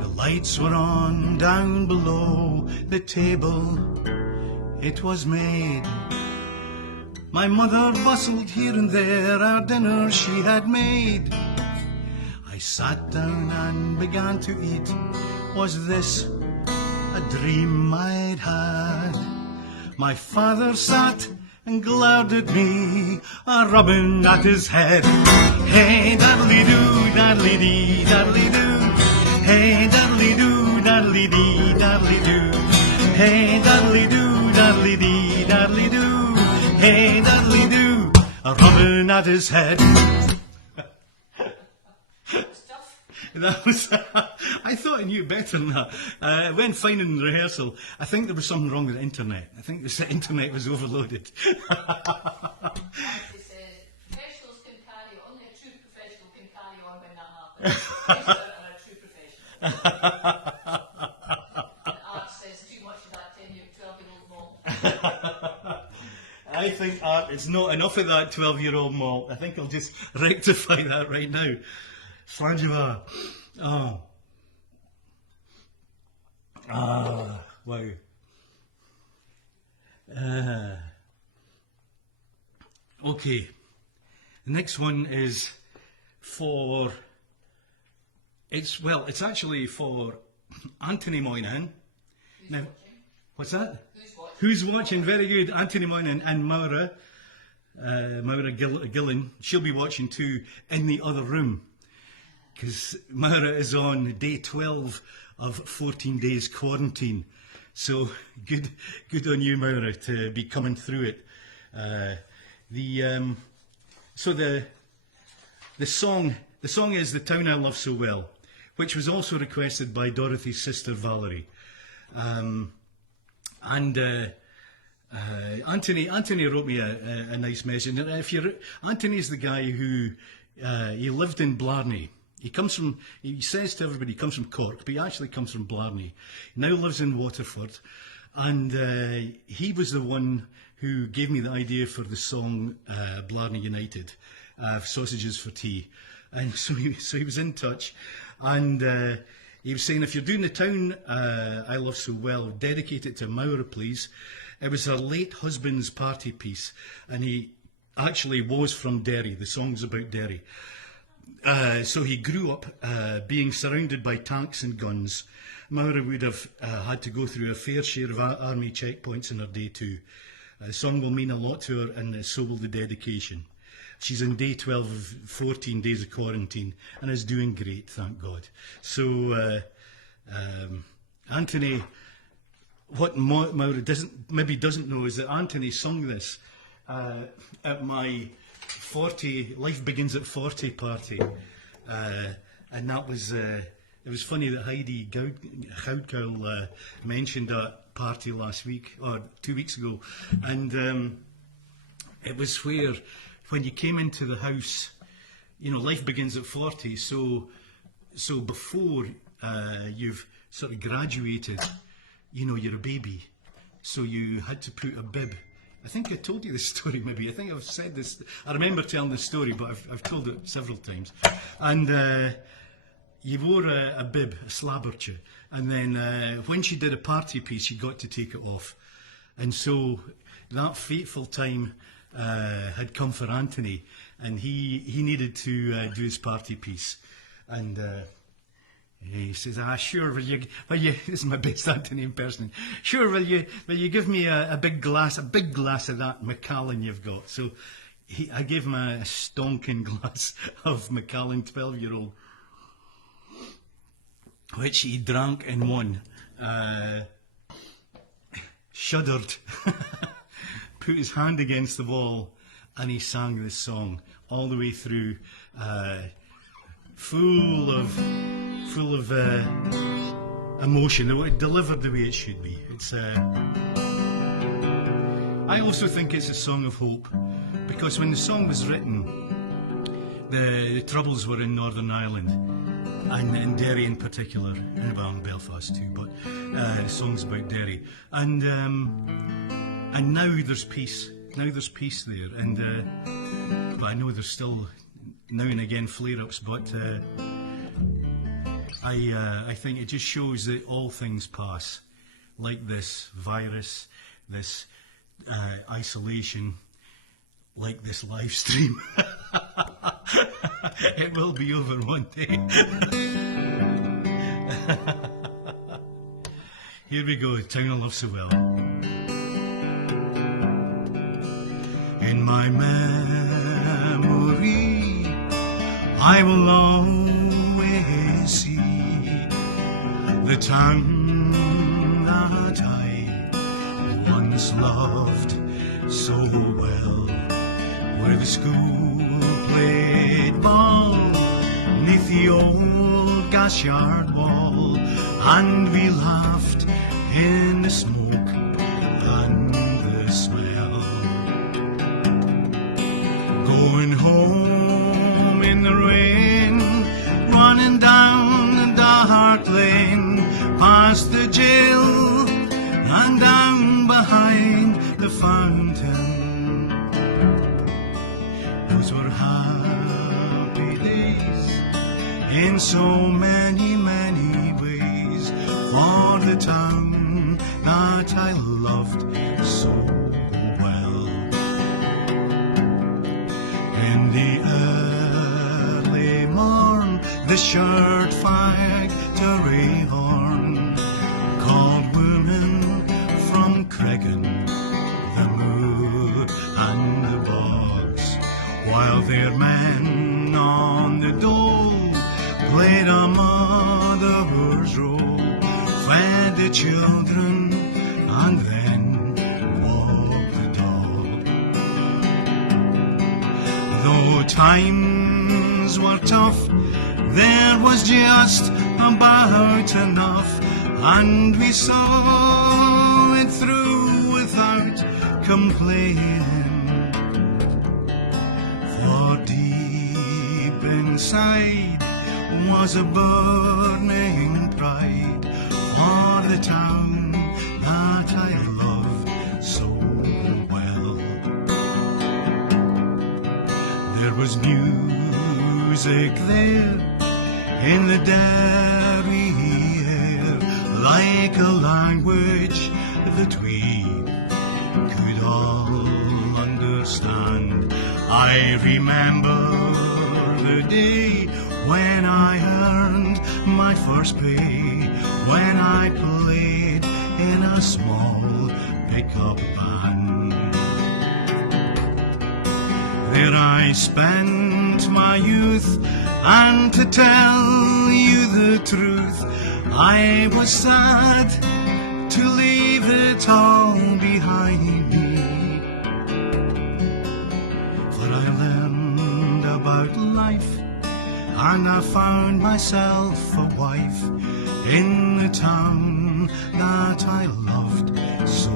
The lights were on down below the table. It was made. My mother bustled here and there, our dinner she had made. I sat down and began to eat. Was this a dream I'd had? My father sat and glowered at me, a rubbing at his head. Hey, daddly-doo, daddly-dee, daddly-doo. Hey, daddly-doo, daddly-dee, daddly-doo. Hey, daddly-doo, daddly-dee, daddly-doo. Hey, daddly-doo, a rubbing at his head. That was, I thought I knew better than that. It went fine in rehearsal. I think there was something wrong with the internet. I think the internet was overloaded. He says, professionals can carry on, only a true professional can carry on when that happens. Are a true professional. And Art says too much of that 12-year-old malt. I think Art, it's not enough of that 12-year-old malt. I think I'll just rectify that right now. Slanjava. Oh. Ah, wow. Okay. The next one is for, it's actually for Anthony Moynihan. Now, what's that? Who's watching? Very good. Anthony Moynihan and Maura Gillen. She'll be watching too in the other room. Because Maura is on day 12 of 14 days quarantine. So good on you, Maura, to be coming through it. The song is "The Town I Love So Well," which was also requested by Dorothy's sister Valerie. Anthony wrote me a nice message. And Anthony's the guy who he lived in Blarney. He says to everybody he comes from Cork, but he actually comes from Blarney. He now lives in Waterford, and he was the one who gave me the idea for the song Blarney United, Sausages for Tea. And so he was in touch, and he was saying, if you're doing the town I love so well, dedicate it to Maura, please. It was her late husband's party piece, and he actually was from Derry. The song's about Derry. So he grew up being surrounded by tanks and guns. Maura would have had to go through a fair share of army checkpoints in her day too. The song will mean a lot to her, and so will the dedication. She's on day 12 of 14 days of quarantine and is doing great, thank God. So, Anthony, what Maura doesn't know is that Anthony sung this at my Life Begins at 40 party, and that was it was funny that Heidi Goudkow mentioned that party last week or 2 weeks ago, and it was where when you came into the house, life begins at 40, so before you've sort of graduated, you're a baby, so you had to put a bib. I think I told you this story maybe. I think I've said this. I remember telling this story, but I've told it several times. And you wore a bib, a slabberture, and then when she did a party piece, you got to take it off. And so that fateful time had come for Anthony, and he needed to do his party piece. And he says, sure, will you, this is my best Anthony impersonation. Sure, will you give me a big glass of that Macallan you've got? So I gave him a stonking glass of Macallan 12-year-old, which he drank in one, shuddered, put his hand against the wall, and he sang this song all the way through, full of emotion, delivered the way it should be. I also think it's a song of hope, because when the song was written, the Troubles were in Northern Ireland, and in Derry in particular, and well, in Belfast too, but the song's about Derry. And now there's peace. Now there's peace there, and but I know there's still now and again flare-ups, but I think it just shows that all things pass, like this virus, this isolation, like this live stream. It will be over one day. Here we go, Town I Love So Well. In my memory, I will always see the town that I once loved so well, where the school played ball neath the old gas yard wall, and we laughed in the smoke and the smell. Going home in the rain, running down the dark lane, past the jail and down behind the fountain. Those were happy days in so many, many ways, for the town that I loved so well. In the early morn, the shirt factory horn called women from Cregan, the moor and the bogs, while their men on the dole played a mother's role, fed the children and then walked the dog. Though times were tough, there was just about enough, and we saw it through without complaining. For deep inside was a burning pride for the town that I loved so well. There was music there in the Derry air, like a language that we could all understand. I remember the day when I earned my first pay, when I played in a small pickup band. There I spent my youth, and to tell you the truth, I was sad to leave it all behind me. For I learned about life, and I found myself a wife in the town that I loved so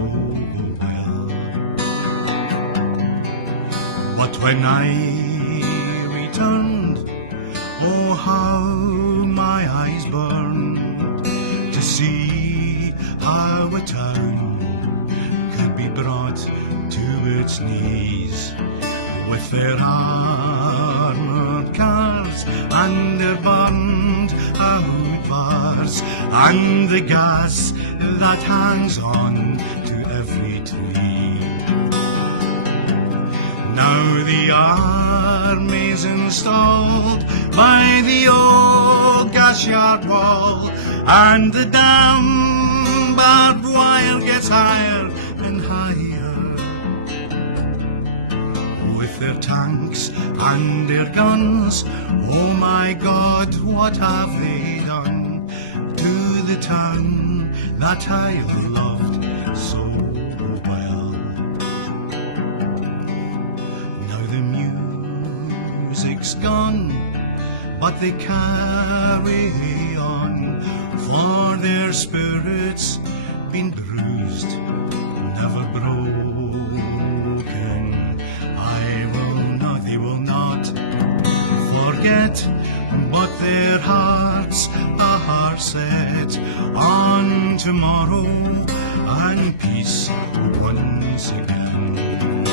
well. But when I returned, oh how my eyes burned to see how a town could be brought to its knees, with their armoured cars and their burned out bars, and the gas that hangs on to every tree. Now the army's installed by the old gas yard wall, and the damn barbed wire gets higher and higher. With their tanks and their guns, oh my God, what have they done to the town that I loved so well? Now the music's gone, but they carry on, for their spirits been bruised, never broken. I tomorrow and peace once again.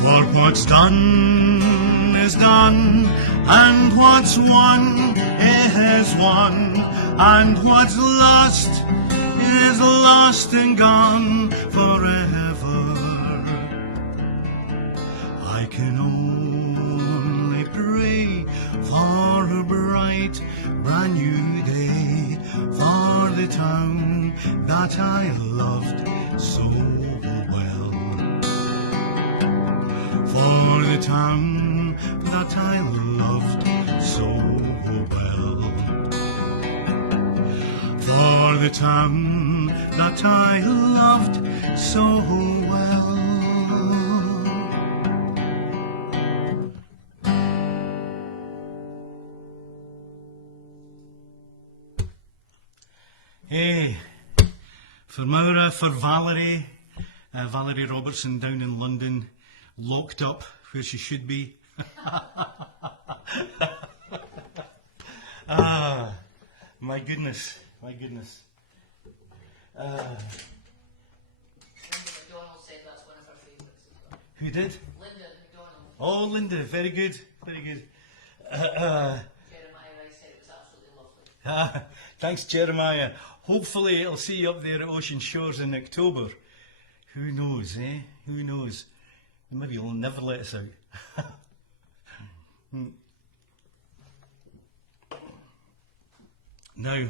For what's done is done, and what's won is won, and what's lost is lost and gone forever. I can only pray for a bright, brand new day, for the town that I loved so well. For the town that I loved so well. For the town that I loved so well. Hey, for Maura, for Valerie, Valerie Robertson down in London, locked up where she should be. Ah, my goodness, my goodness. Linda McDonald said that's one of her favourites as well. Who did? Linda McDonald. Oh, Linda, very good, very good. Jeremiah Rice said it was absolutely lovely. Thanks, Jeremiah. Hopefully I'll see you up there at Ocean Shores in October. Who knows, eh? Who knows? Maybe you'll never let us out. Now,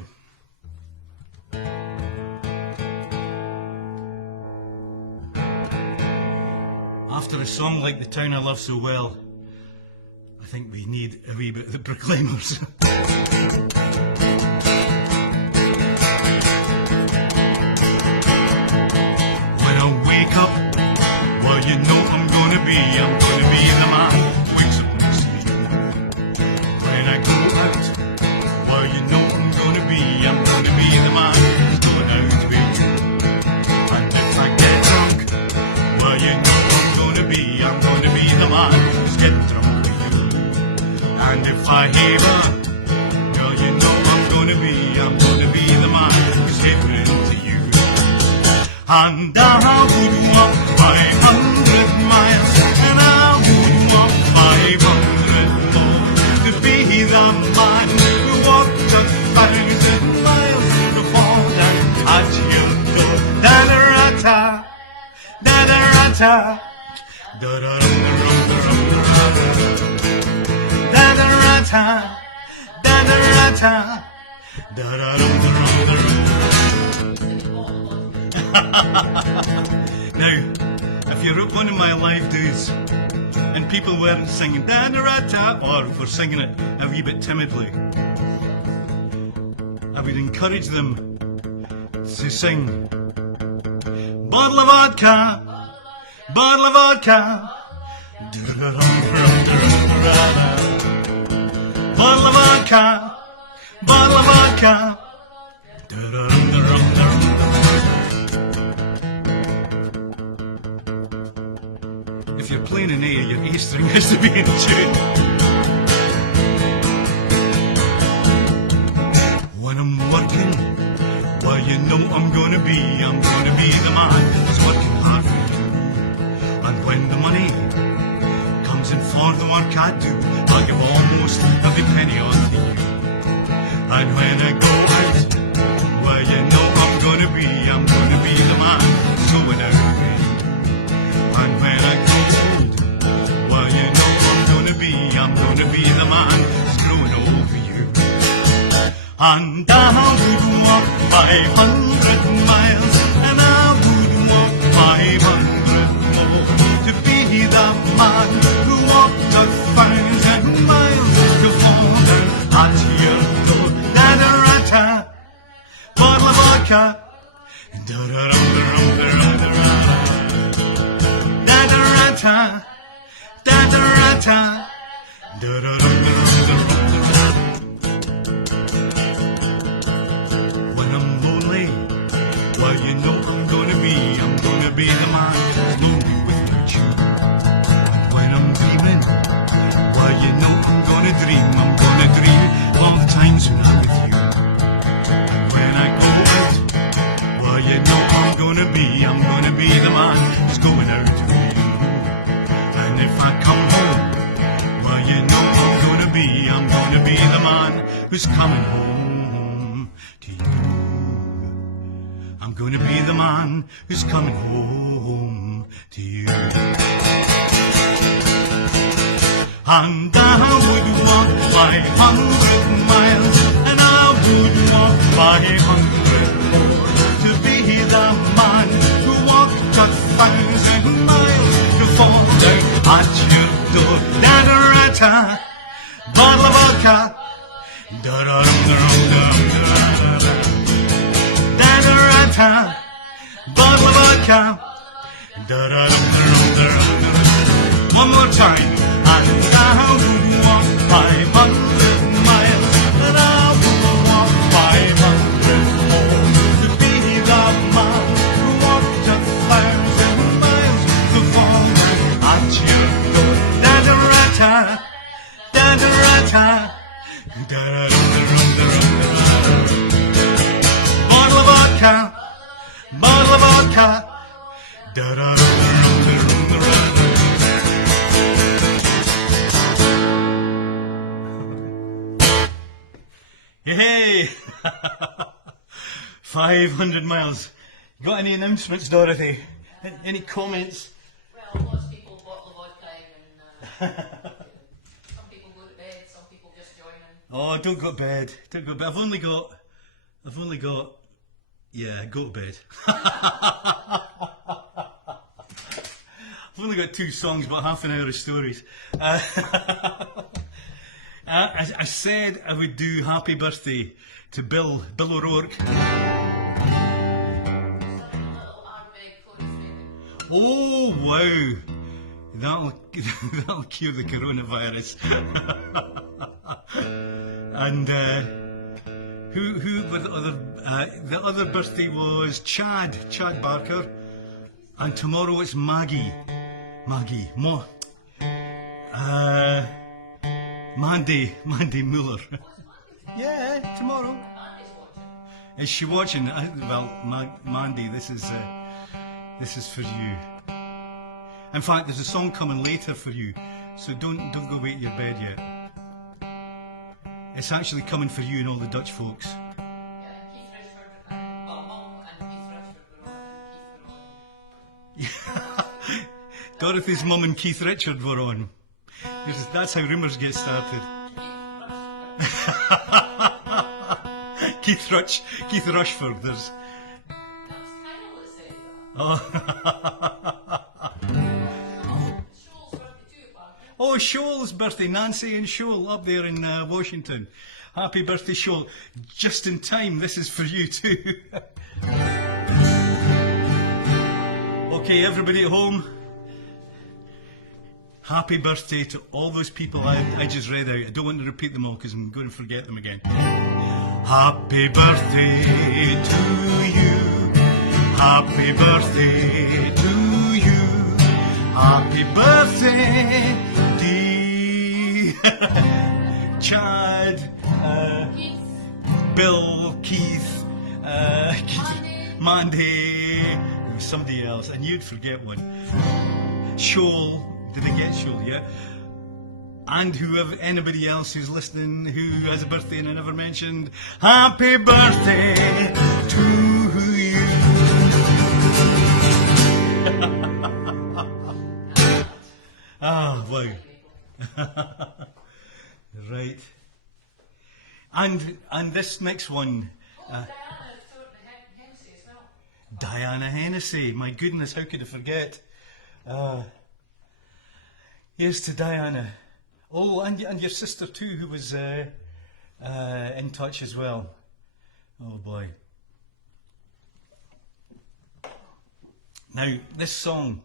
after a song like The Town I Love So Well, I think we need a wee bit of the Proclaimers. When I wake up, well, you know I'm gonna be the man who wakes up next to you. When I go out, well, you know I'm gonna be the man who's going out with you. And if I get drunk, well, you know I'm gonna be the man who's getting drunk with you. And if I heaver, well, you know I'm gonna be the man who's havering to you. And I would walk 500 miles, and I would walk 500 more to be the man who walked 1,000 miles to fall down at your door. Da-da-ra-ta, da-da-ra-ta, da-da-ra-ta, da-da-ra-ta, da-da-rum-da-rum-da-rum. Now, if you're at one of my live days and people weren't singing da-da-ra-ta or were singing it a wee bit timidly, I would encourage them to sing bottle of vodka, bottle of vodka, bottle of vodka, bottle of vodka. If you're playing an A, your A string has to be in tune. When I'm working, well, you know I'm gonna be the man who's working hard for you. And when the money comes in for the work I do, I'll give almost every penny on to you. And when I go out, well, you know I'm gonna be the man who's going out with you. And when I go old, well, you know I'm gonna be the man who's growing over you. And I would walk 500 miles, and I would walk 500 more to be the man who walked 1,000 miles to fall down at your door. Da-da-ra-ta, bottle of vodka, da-da-rum-da-rum-da-rum-da-rum. Da-da-ra-ta, da-da-ra-ta, da-da-rum-da-rum-da-rum. When I'm lonely, well, you know I'm gonna be the man who's lonely without you. And when I'm dreaming, well, you know I'm gonna dream of the times when I'm with you. And when I who's coming home to you. I'm gonna be the man who's coming home to you. And I would walk 500 miles, and I would walk 500 more to be the man who walked 1,000 miles to fall down at your door. Da-da-ra-ta, bottle of vodka, da-da-dum-da-dum-da-dum-da-da. Da-da-ra-ta, bottle of vodka, da-da-dum-da-dum-da-dum-da. One more time. And I would walk 500 miles, and I would walk 500 more to be the man who walked 1,000 miles to fall at your door. Da-da-ra-ta, da-da-ra-ta, da-da-dum-da-dum-da-dum-da. Bottle of vodka, bottle of vodka, da-da-dum-da-dum-da-dum-da. Hey! 500 miles. Got any announcements, Dorothy? Any comments? Well, lots of people bottle of vodka and some people go to bed, some people just join in. Oh, don't go to bed. Don't go to bed. I've only got, yeah, go to bed. I've only got 2 songs, but half an hour of stories. I said I would do happy birthday to Bill O'Rourke. Oh wow, that'll cure the coronavirus. And who were the other? The other birthday was Chad Barker, and tomorrow it's Maggie Mandy Muller. Yeah, tomorrow. Is she watching? Well, Mandy, this is for you. In fact, there's a song coming later for you, so don't go wait your bed yet. It's actually coming for you and all the Dutch folks. Dorothy's mum and Keith Richard were on. That's how rumours get started. Keith Rushford, there's... Oh. Oh, Shoal's birthday, Nancy and Shoal up there in Washington. Happy birthday, Shoal. Just in time, this is for you too. Okay, everybody at home. Happy birthday to all those people I just read out. I don't want to repeat them all because I'm going to forget them again. Happy birthday to you. Happy birthday to you. Happy birthday, dear Chad, Bill, Keith, Mandy, somebody else. I knew you'd forget one. Shoal. Did I get Shoal yet? And whoever, anybody else who's listening who has a birthday and I never mentioned, happy birthday to you. Ah, wow. Right. And this next one. Diana Hennessy. My goodness, how could I forget? Here's to Diana. Oh, and your sister too, who was in touch as well. Oh boy. Now, this song,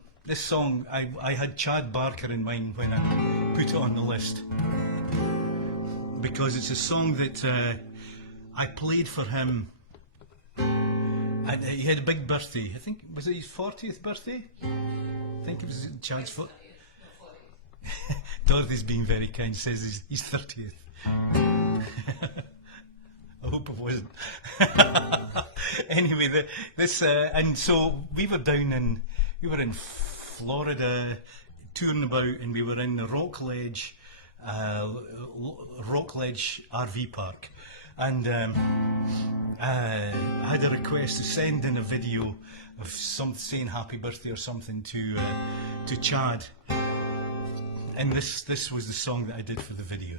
I had Chad Barker in mind when I put it on the list. Because it's a song that I played for him. And he had a big birthday. I think, was it his 40th birthday? I think it was Chad's 40th. Dorothy's being very kind, says he's 30th. I hope it wasn't. Anyway, and so we were in Florida touring about, and we were in the Rock Ledge Rockledge RV Park, and I had a request to send in a video of some saying happy birthday or something to Chad, and this was the song that I did for the video.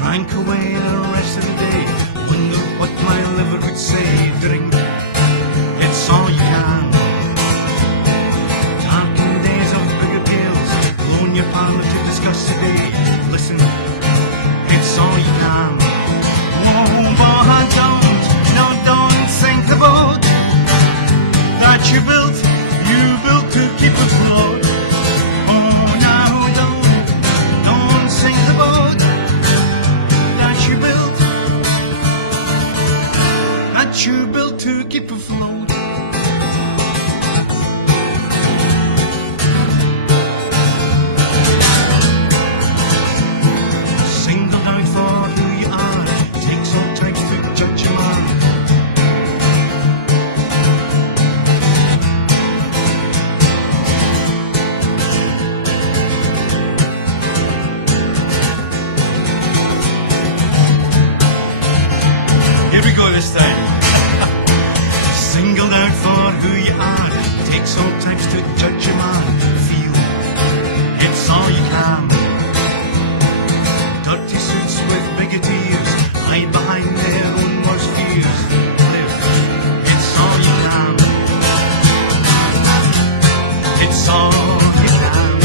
Drank away the rest of the day, wonder what my liver would say. Drink, it's all you can. Darkened days of bigger tales, blown your parlour to discuss the day. Listen, it's all you can. Oh, but don't think about that you built to keep afloat. Oh, now don't think about that you built to keep afloat. Singled out for who you are, takes all types to judge you are. Here we go this time. Singled out for who you are, takes all types to judge a man. Feel, it's all you can. Dirty suits with bigger tears, hide behind their own worst fears. Live, it's all you can. It's all you can.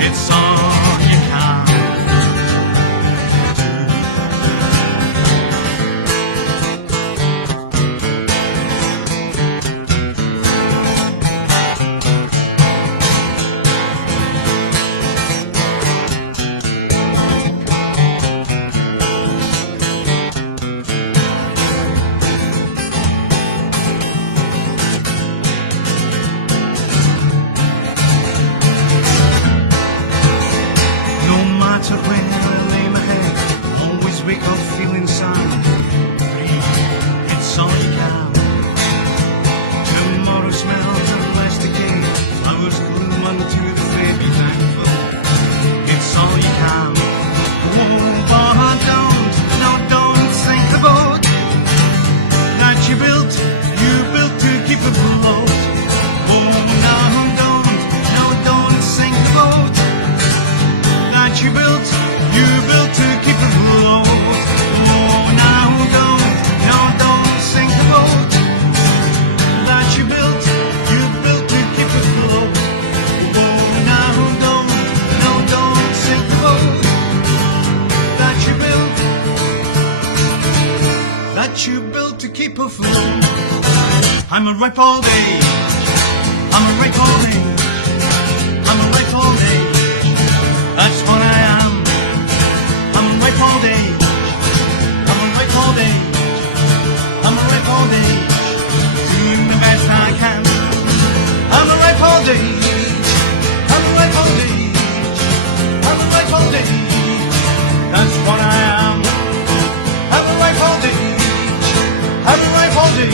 It's all you can. No matter when I lay my head, always wake up feeling sad. Breathe, it's all you can. Tomorrow smells of less decay, flowers bloom unto the fair. Be thankful, it's all you can. Oh, but don't think about that you built to keep afloat. Oh, don't think about that you built to keep afloat. Oh, don't think about that you built to keep afloat. Oh, don't think about that you built to keep afloat. I'm a ripe all day. I'm a ripe all day. I'm a ripe all day. That's what I am. I'm a ripe all day. I'm a ripe all day. I'm a ripe all day. Doing the best I can. I'm a ripe all day. I'm a ripe all day. I'm a ripe all day. That's what I am. I'm a ripe all day. I'm a ripe all day.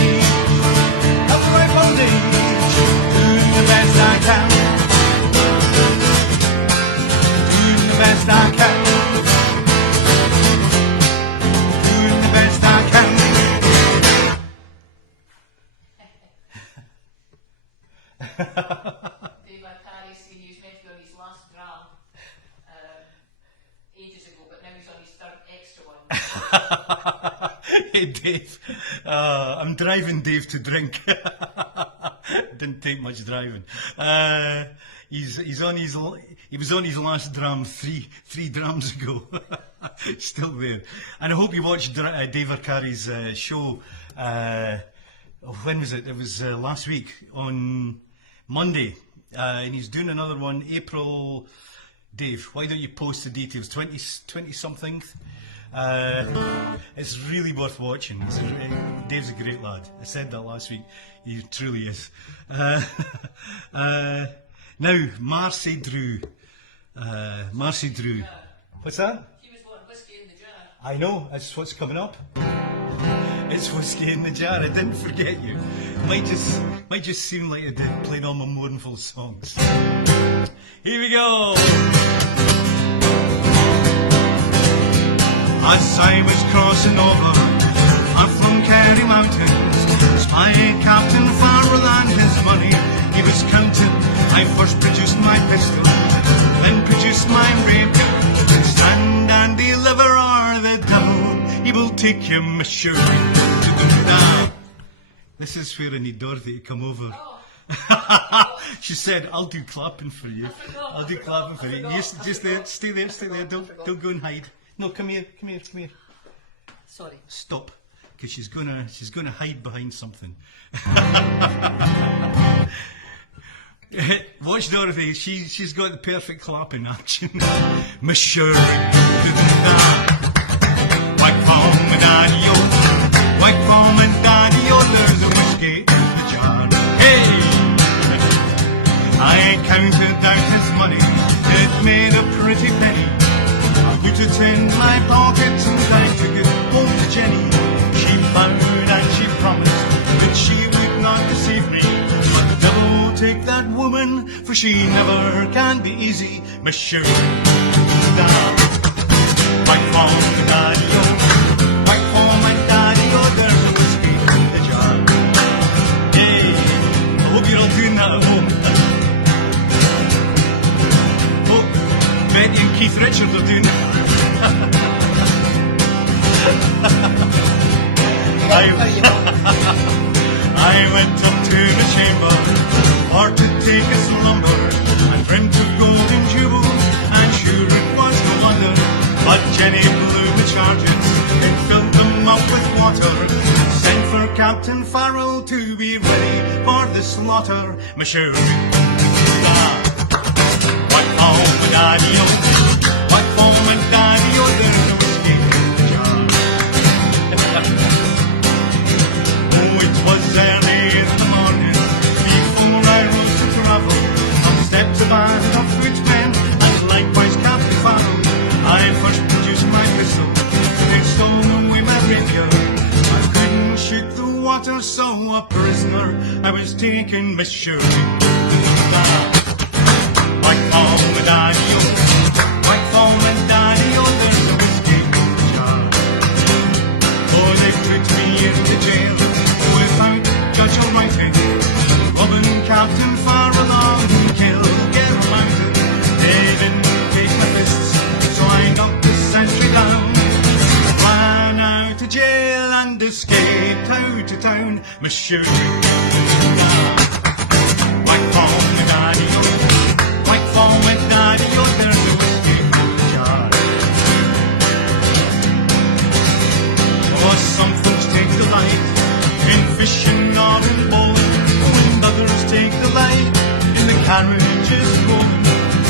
I'm a ripe all day. Doing the best I can. Doing the best I can. Hey Dave, I'm driving Dave to drink. Didn't take much driving. He was on his last dram three drams ago. Still there. And I hope you watched Dave Arcari's show. When was it? It was last week on Monday, and he's doing another one April. Dave, why don't you post the details? 20 something. It's really worth watching. Dave's a great lad. I said that last week. He truly is. Now, Marcy Drew. Marcy Drew. What's that? She was wanting whiskey in the jar. I know, that's what's coming up. It's whiskey in the jar. I didn't forget you. Might just seem like I did playing all my mournful songs. Here we go. As I was crossing over up from Kerry Mountains, spied Captain Farrell and his money he was counting. I first produced my pistol, then produced my rapier. Stand and deliver or the devil, he will take you, monsieur. This is where I need Dorothy to come over. She said, I'll do clapping for you. I'll do clapping for you. Just there, stay there. Don't go and hide. No, come here. Sorry. Stop, because she's gonna hide behind something. Watch Dorothy. She's got the perfect clapping action. Monsieur, white foam and daddy-o, white foam and daddy-o. There's a whiskey in the jar. Hey, I counted out his money. It made a pretty penny. I put it in my pocket and I took it home to Jenny. She vowed and she promised that she would not deceive me. But the devil take that woman, for she never can be easy, monsieur. White foam and daddy-o, white foam and daddy-o. There's a whiskey in the jar. Hey, I hope you're all doing that at home. Betty and Keith Richards are doing it. I went up to the chamber for to take a slumber. My friend took golden jewels, and sure it was no wonder. But Jenny blew the charges and filled them up with water. Sent for Captain Farrell to be ready for the slaughter, monsieur. White foam and daddy-o, white foam and daddy-o. There's no whiskey in the jar. Oh, it was early in the morning before I rose to travel. On stepped a band of footmen and likewise Captain Farrell. I first produced my pistol, they stole away my rapier. I couldn't shoot the water, so a prisoner I was taken, monsieur. White foam and daddy-o, white foam and daddy-o. There's a whiskey in the jar. Oh, they put me into jail without judge or writing. Robbing Captain Farrell on Kilgare Mountain. They didn't take my fists, so I knocked the sentry down. Ran out of jail and escaped out of town, monsieur. White foam and daddy-o, white foam and daddy-o. There's a whiskey in the jar. Oh, some folks take delight in fishing or in bowling, when others take delight in the carriages rolling.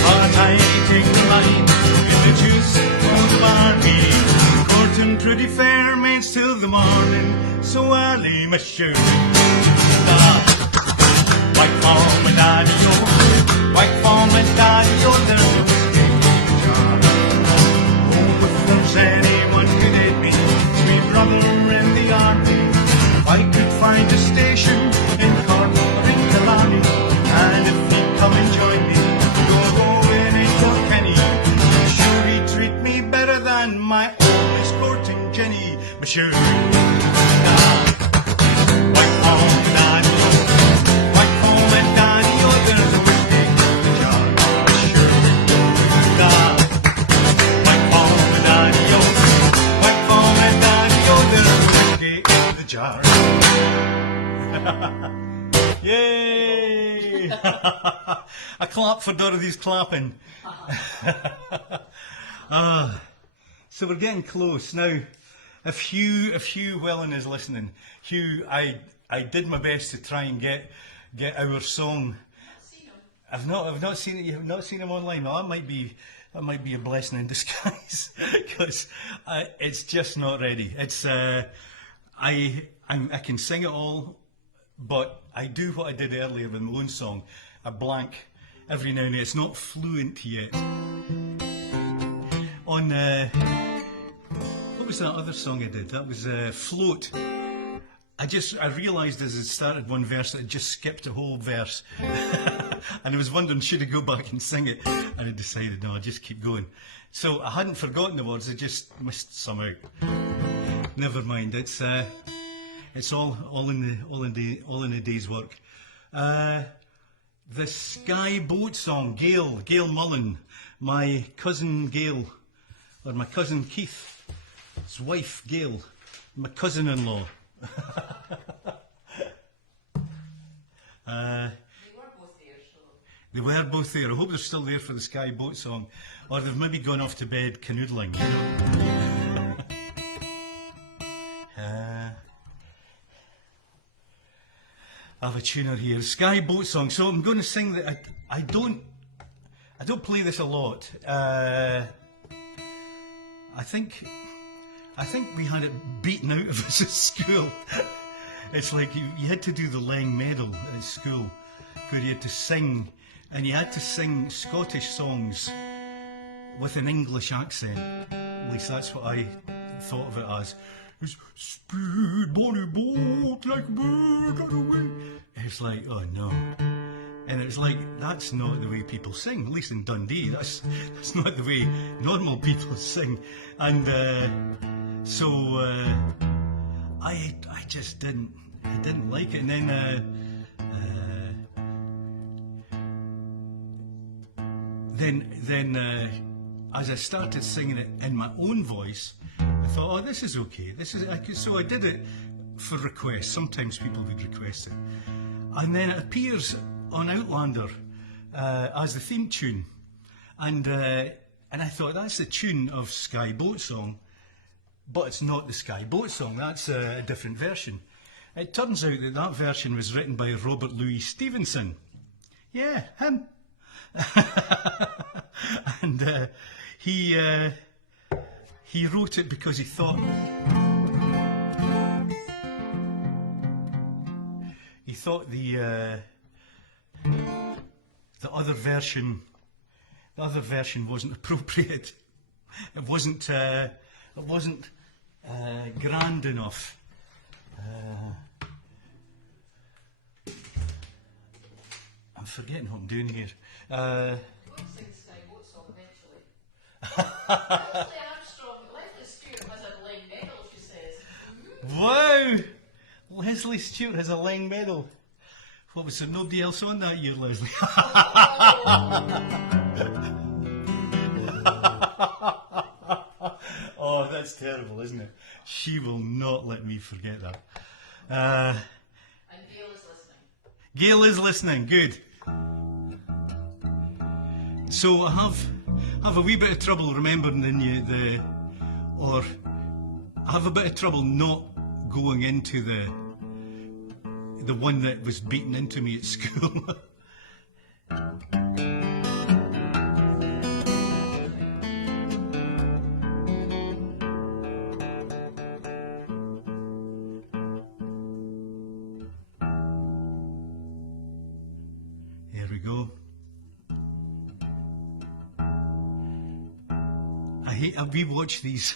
But I take delight in the juice of the barley, courting pretty fair maids till the morning, so early, monsieur. White foam and daddy-o, white foam and daddy-o. There's a whiskey in the jar. Oh, if there's anyone could aid me, sweet brother in the army, if I could find a station in Cork or in Killarney, and if he'd come and join me, go rowing in Kilkenny, I'm sure he'd treat me better than my old Miss courting Jenny, monsieur. White foam and daddy-o, white foam and daddy-o. There's a whiskey in the jar, monsieur. White foam and daddy-o, white foam Yay! A clap for Dorothy's clapping. So we're getting close now. If Hugh Welling is listening, Hugh, I did my best to try and get our song. I've not seen it. You've not seen him online. Well, that might be a blessing in disguise, because it's just not ready. It's I can sing it all, but I do what I did earlier with my own song. I blank every now and then. It's not fluent yet. On what was that other song I did? That was Float. I realised as it started one verse that it just skipped a whole verse. And I was wondering, should I go back and sing it? And I decided, no, I'll just keep going. So I hadn't forgotten the words, I just missed some out. Never mind, it's all in a day's work. The Sky Boat song, Gail Mullen, my cousin Gail, or my cousin Keith's wife Gail, my cousin-in-law. They were both there. I hope they're still there for the Sky Boat song, or they've maybe gone off to bed canoodling, you know. I have a tuner here, Sky Boat song. So I'm going to sing that. I don't play this a lot. I think we had it beaten out of us at school. It's like you had to do the Lang Medal at school, where you had to sing, and you had to sing Scottish songs with an English accent. At least that's what I thought of it as. It's speed, bonny boat, like a bird on the wing. It's like, oh no. And it's like, that's not the way people sing, at least in Dundee. That's not the way normal people sing. And so I just didn't like it. And then as I started singing it in my own voice, I thought, oh, this is okay. So I did it for requests. Sometimes people would request it, and then it appears on Outlander as the theme tune, and I thought, that's the tune of Sky Boat song, but it's not the Sky Boat song. That's a different version. It turns out that version was written by Robert Louis Stevenson. Yeah, him. And he wrote it because he thought the other version wasn't appropriate. It wasn't grand enough. I'm forgetting what I'm doing here. Sing the Sky Boat song eventually. Leslie Armstrong, Leslie Stewart has a Lang medal, she says. Wow! Leslie Stewart has a Lang medal. What, was there nobody else on that year, Leslie? Oh, that's terrible, isn't it? She will not let me forget that. And Gail is listening. Gail is listening, good. So I have a wee bit of trouble remembering I have a bit of trouble not going into the one that was beaten into me at school. Here we go. We watch these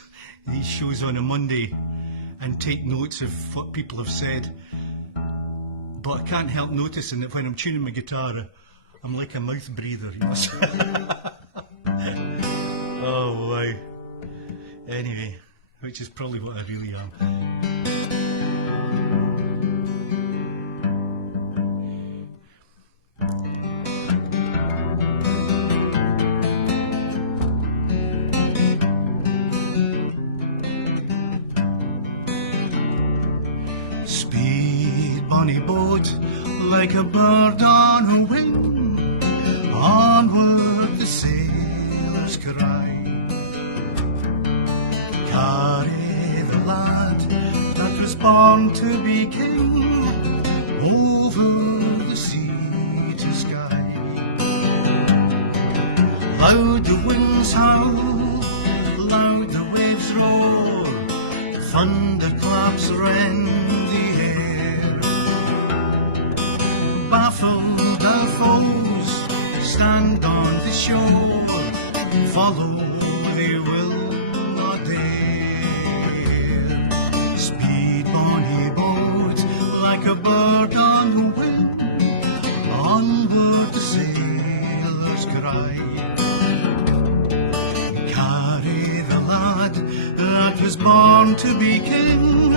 shows on a Monday and take notes of what people have said, but I can't help noticing that when I'm tuning my guitar, I'm like a mouth breather, you know. Oh wow. Anyway, which is probably what I really am. bonny boat, like a bird on a wing. Onward the sailors cry. Carry the lad that was born to be king, over the sea to sky. Loud the winds howl, loud the waves roar, thunderclaps rend the air. Baffled our foes stand on the shore, follow they will not dare. Speed bonny boat, like a bird on the wing, onward the sailors cry. Carry the lad that was born to be king,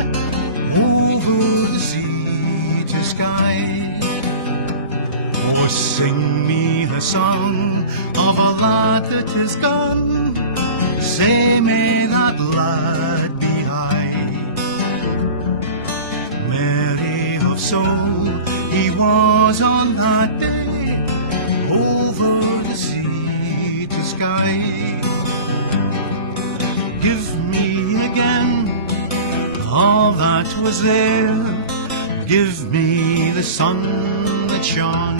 over the sea to sky. Oh, sing me the song of a lad that is gone, say may that lad be high. Merry of soul he was on that day, over the sea to sky. Give me again all that was there, give me the sun that shone.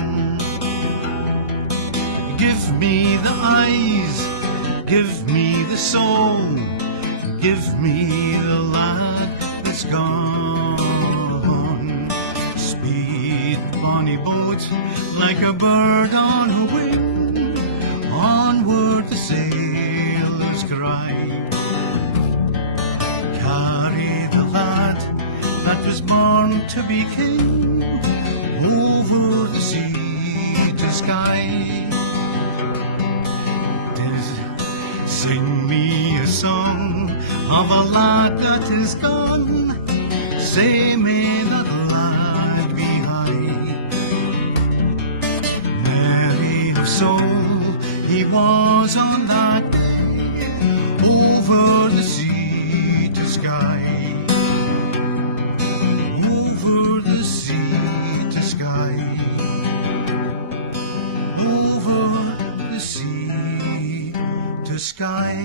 Give me the eyes, give me the soul, give me the lad that's gone. Speed bonny boat, like a bird on a wing, onward the sailors cry. Carry the lad that was born to be king, over the sea to sky. Sing me a song of a lad that is gone, say may that lad be high. Merry of soul he was on that day, over the sea to sky. Over the sea to sky. Over the sea to sky.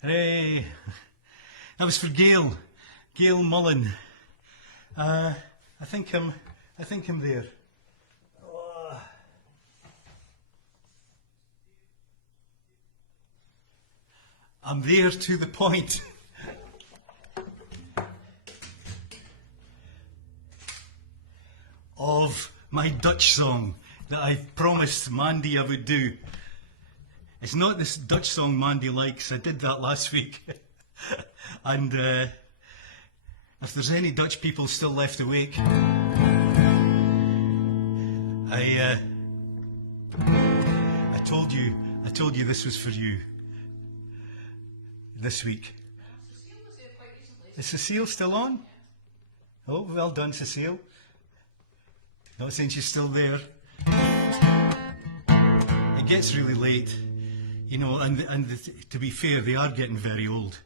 Hey, that was for Gail Mullen. I think I'm there. Oh. I'm there to the point. Of my Dutch song that I promised Mandy I would do. It's not this Dutch song Mandy likes. I did that last week. And if there's any Dutch people still left awake, I told you this was for you this week. Is Cecile still on? Oh, well done, Cecile. Not saying she's still there. It gets really late, you know, and to be fair, they are getting very old.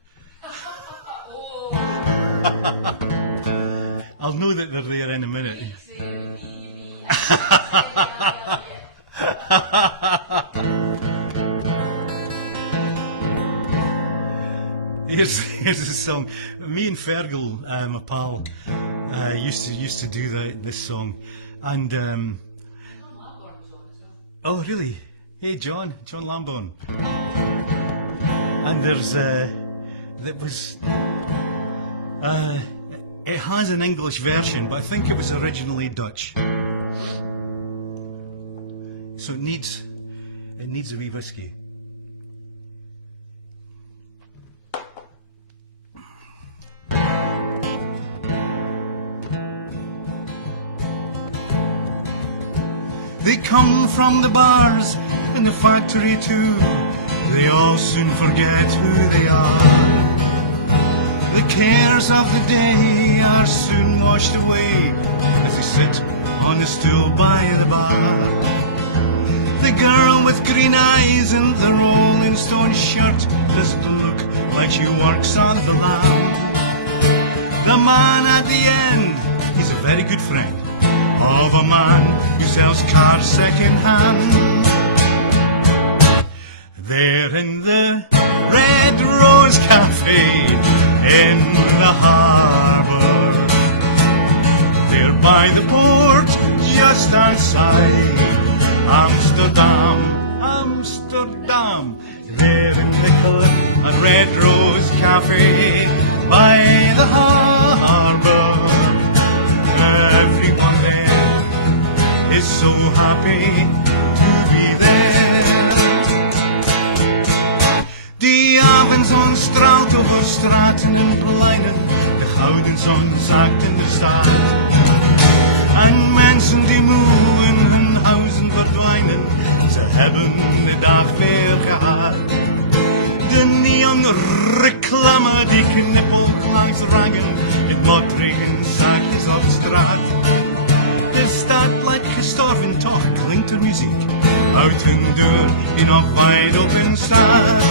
I'll know that they're there in a minute. Here's a song. Me and Fergal, my pal, used to do this song, and oh really? Hey John Lamborn. And there's that was it has an English version, but I think it was originally Dutch. So it needs a wee whiskey. They come from the bars and the factory too. They all soon forget who they are. The cares of the day are soon washed away as they sit on the stool by the bar. The girl with green eyes and the Rolling Stone shirt doesn't look like she works on the land. The man at the end, he's a very good friend of a man who sells cars second hand. There in the Red Rose Cafe in the harbour, there by the port just outside Amsterdam, Amsterdam. There in the Red Rose Cafe by the harbour, everyone there is so happy to be there. Die avonds on straat over straten in Berlijnen, de gouden zon zakt in de stad. En mensen die moe in hun huizen verdwijnen, ze hebben de dag weer gehad. De neonreclame die knippelt langs rangen, het motregen zachtjes op straat. De stad lijkt gestorven, toch klinkt er muziek uit hun deur die nog wijd open staat.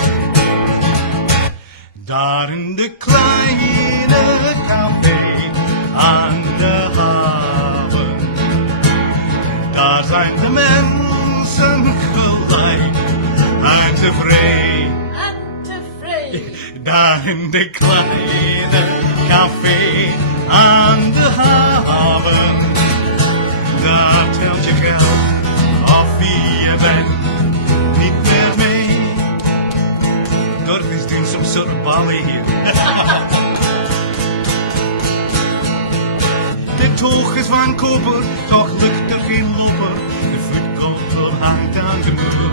Daar in de kleine café aan de haven, daar zijn de mensen gelijk en tevreden. Daar in de kleine café aan de haven, daar telt je geld of wie je bent niet meer mee. Dorothy's doing some sort of ballet here. De toog is van koper, toch lukt er geen loper. De voetkoppel hangt aan de muur.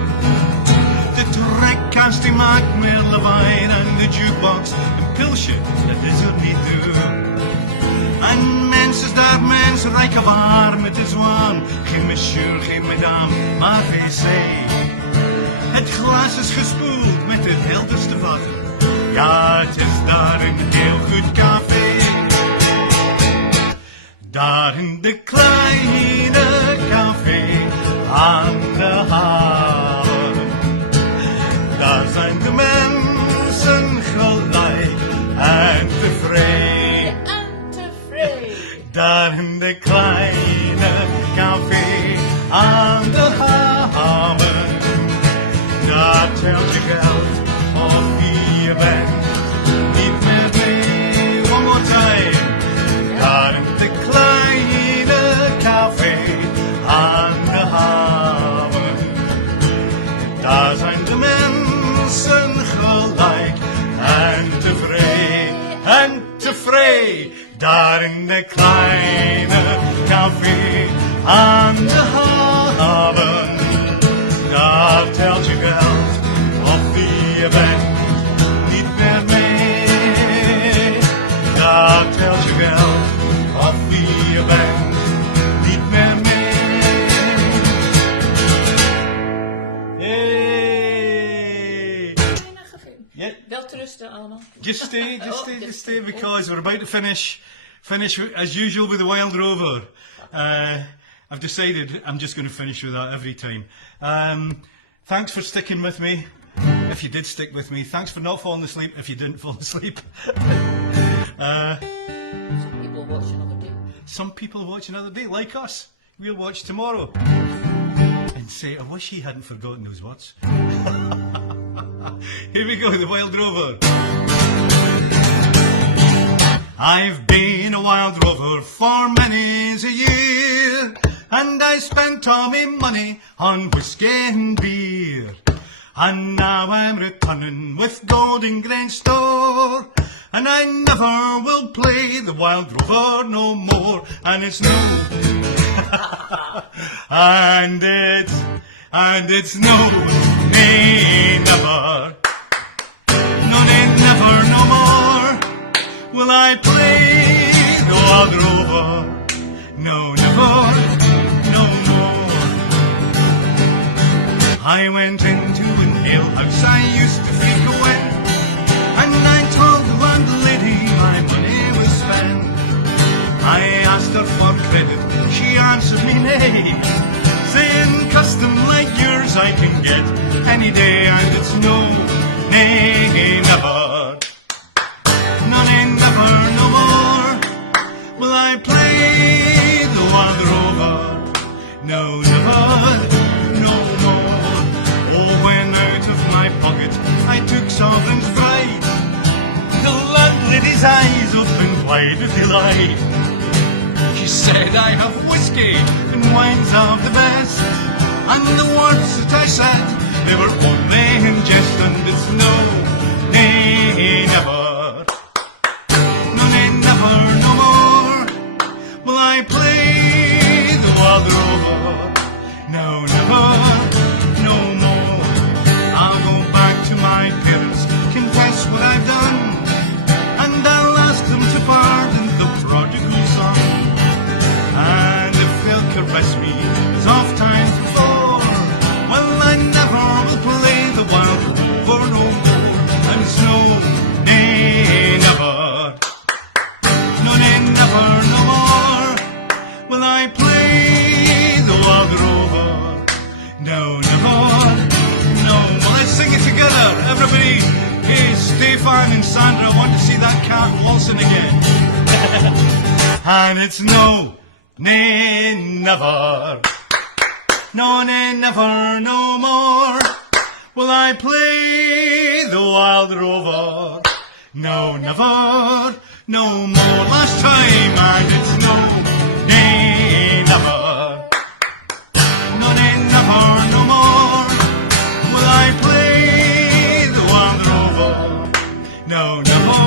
De trekkast die maakt meer lawaai en de jukebox een pilsje, dat is er niet duur. En mensen is daar mensen, rijke waar met de zwaan. Geen monsieur, geen madame, maar wc. Het glas is gespoeld met het helderste water. Ja, het is daar een heel goed café. Daar in de kleine café aan de haven, daar zijn de mensen gelijk en tevreden. Daar in de kleine café aan de haven, daar telt je geld of wie je bent niet meer mee. One more time. Daar in de kleine café aan de haven, daar zijn de mensen gelijk en tevreden, en tevreden. Daar in de kleine café aan de haven, daar telt je geld of wie je bent niet meer mee. Daar telt je geld of wie je bent niet meer mee. Hey. Yeah. Wel rusten allemaal. Just stay, because we're about to finish as usual with the Wild Rover. I've decided I'm just going to finish with that every time. Thanks for sticking with me, if you did stick with me. Thanks for not falling asleep, if you didn't fall asleep. Some people watch another day. Some people watch another day, like us. We'll watch tomorrow. And say, I wish he hadn't forgotten those words. Here we go, the Wild Rover. I've been a wild rover for many's a year, and I spent all my money on whiskey and beer. And now I'm returning with Golden Grain store, and I never will play the Wild Rover no more. And it's no, and it's no, nay, never, no, nay, never, no more will I play the Wild Rover. No, never, no more. I went into an alehouse I used to frequent, and I told the landlady my money was spent. I asked her for credit, she answered me nay, saying custom like yours as I can get any day, and it's no, nay, never. No, nay, never, no more will I play the wild rover. No, never, no more. Oh, when out of my pocket I took sovereign's pride, the landlady's eyes opened wide with delight. She said, I have whiskey and wines of the best, and the words that I said, they were only in jest, and it's no, nay, never. No, nay, never, no more will I play the wild rover. No, never, no more. I'll go back to my parents, confess what I've done, and I'll ask them to pardon the prodigal son. And if they'll caress me as oft times before, well, I never will play the wild rover no more. And it's no, nay, never. No, nay, never, no more will I play the wild rover. No, never, no more. Let's sing it together, everybody. Hey, Stefan and Sandra, I want to see that cat waltzing again. And it's no, nay, never. No, nay, never, no more will I play the wild rover. No, never, no more. Last time, and it's no, nay, never. No, nay, never, no more will I play the wild rover. No, never,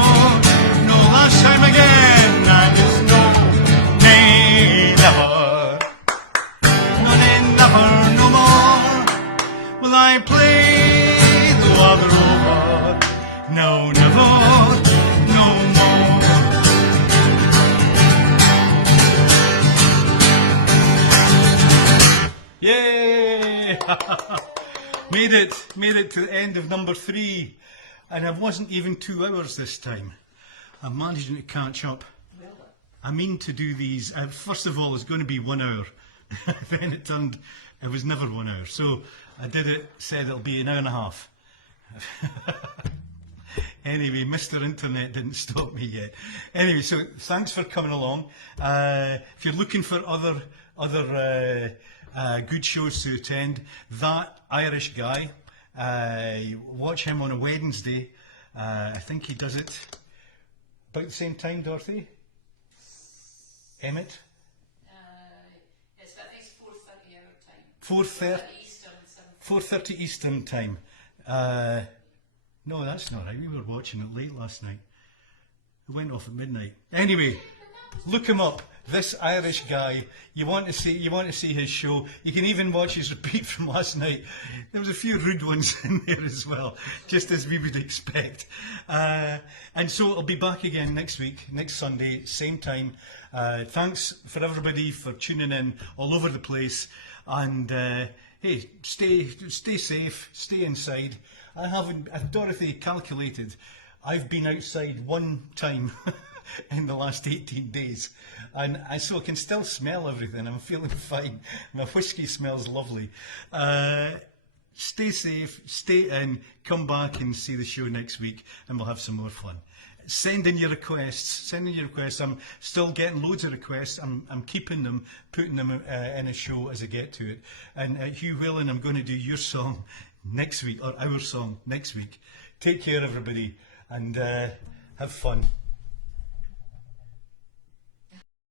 no. Last time again, and it's no, nay, never. No, nay, never, no more will I play the wild rover. No, never, no more. Yay! Made it to the end of number 3, and it wasn't even 2 hours this time. I'm managing to catch up. I mean to do these. First of all, it's going to be 1 hour. Then it was never 1 hour. So I did it, said it'll be an hour and a half. Anyway, Mr. Internet didn't stop me yet. Anyway, so thanks for coming along. If you're looking for other good shows to attend, that Irish guy, watch him on a Wednesday. I think he does it about the same time, Dorothy? Emmett? It's, I think it's 4:30 our time. 4:30 Eastern. 4:30 Eastern time. No, that's not right. We were watching it late last night. It went off at midnight. Anyway, look him up. This Irish guy. You want to see his show. You can even watch his repeat from last night. There was a few rude ones in there as well, just as we would expect. And so it'll be back again next week, next Sunday, same time. Thanks for everybody for tuning in all over the place. And hey, stay safe, stay inside. I haven't, as Dorothy calculated, I've been outside 1 time in the last 18 days. And so I can still smell everything. I'm feeling fine. My whiskey smells lovely. Stay safe, stay in, come back and see the show next week, and we'll have some more fun. Send in your requests. I'm still getting loads of requests. I'm keeping them, putting them in a show as I get to it. And Hugh Whelan, I'm going to do your song next week, or our song next week. Take care, everybody, and have fun.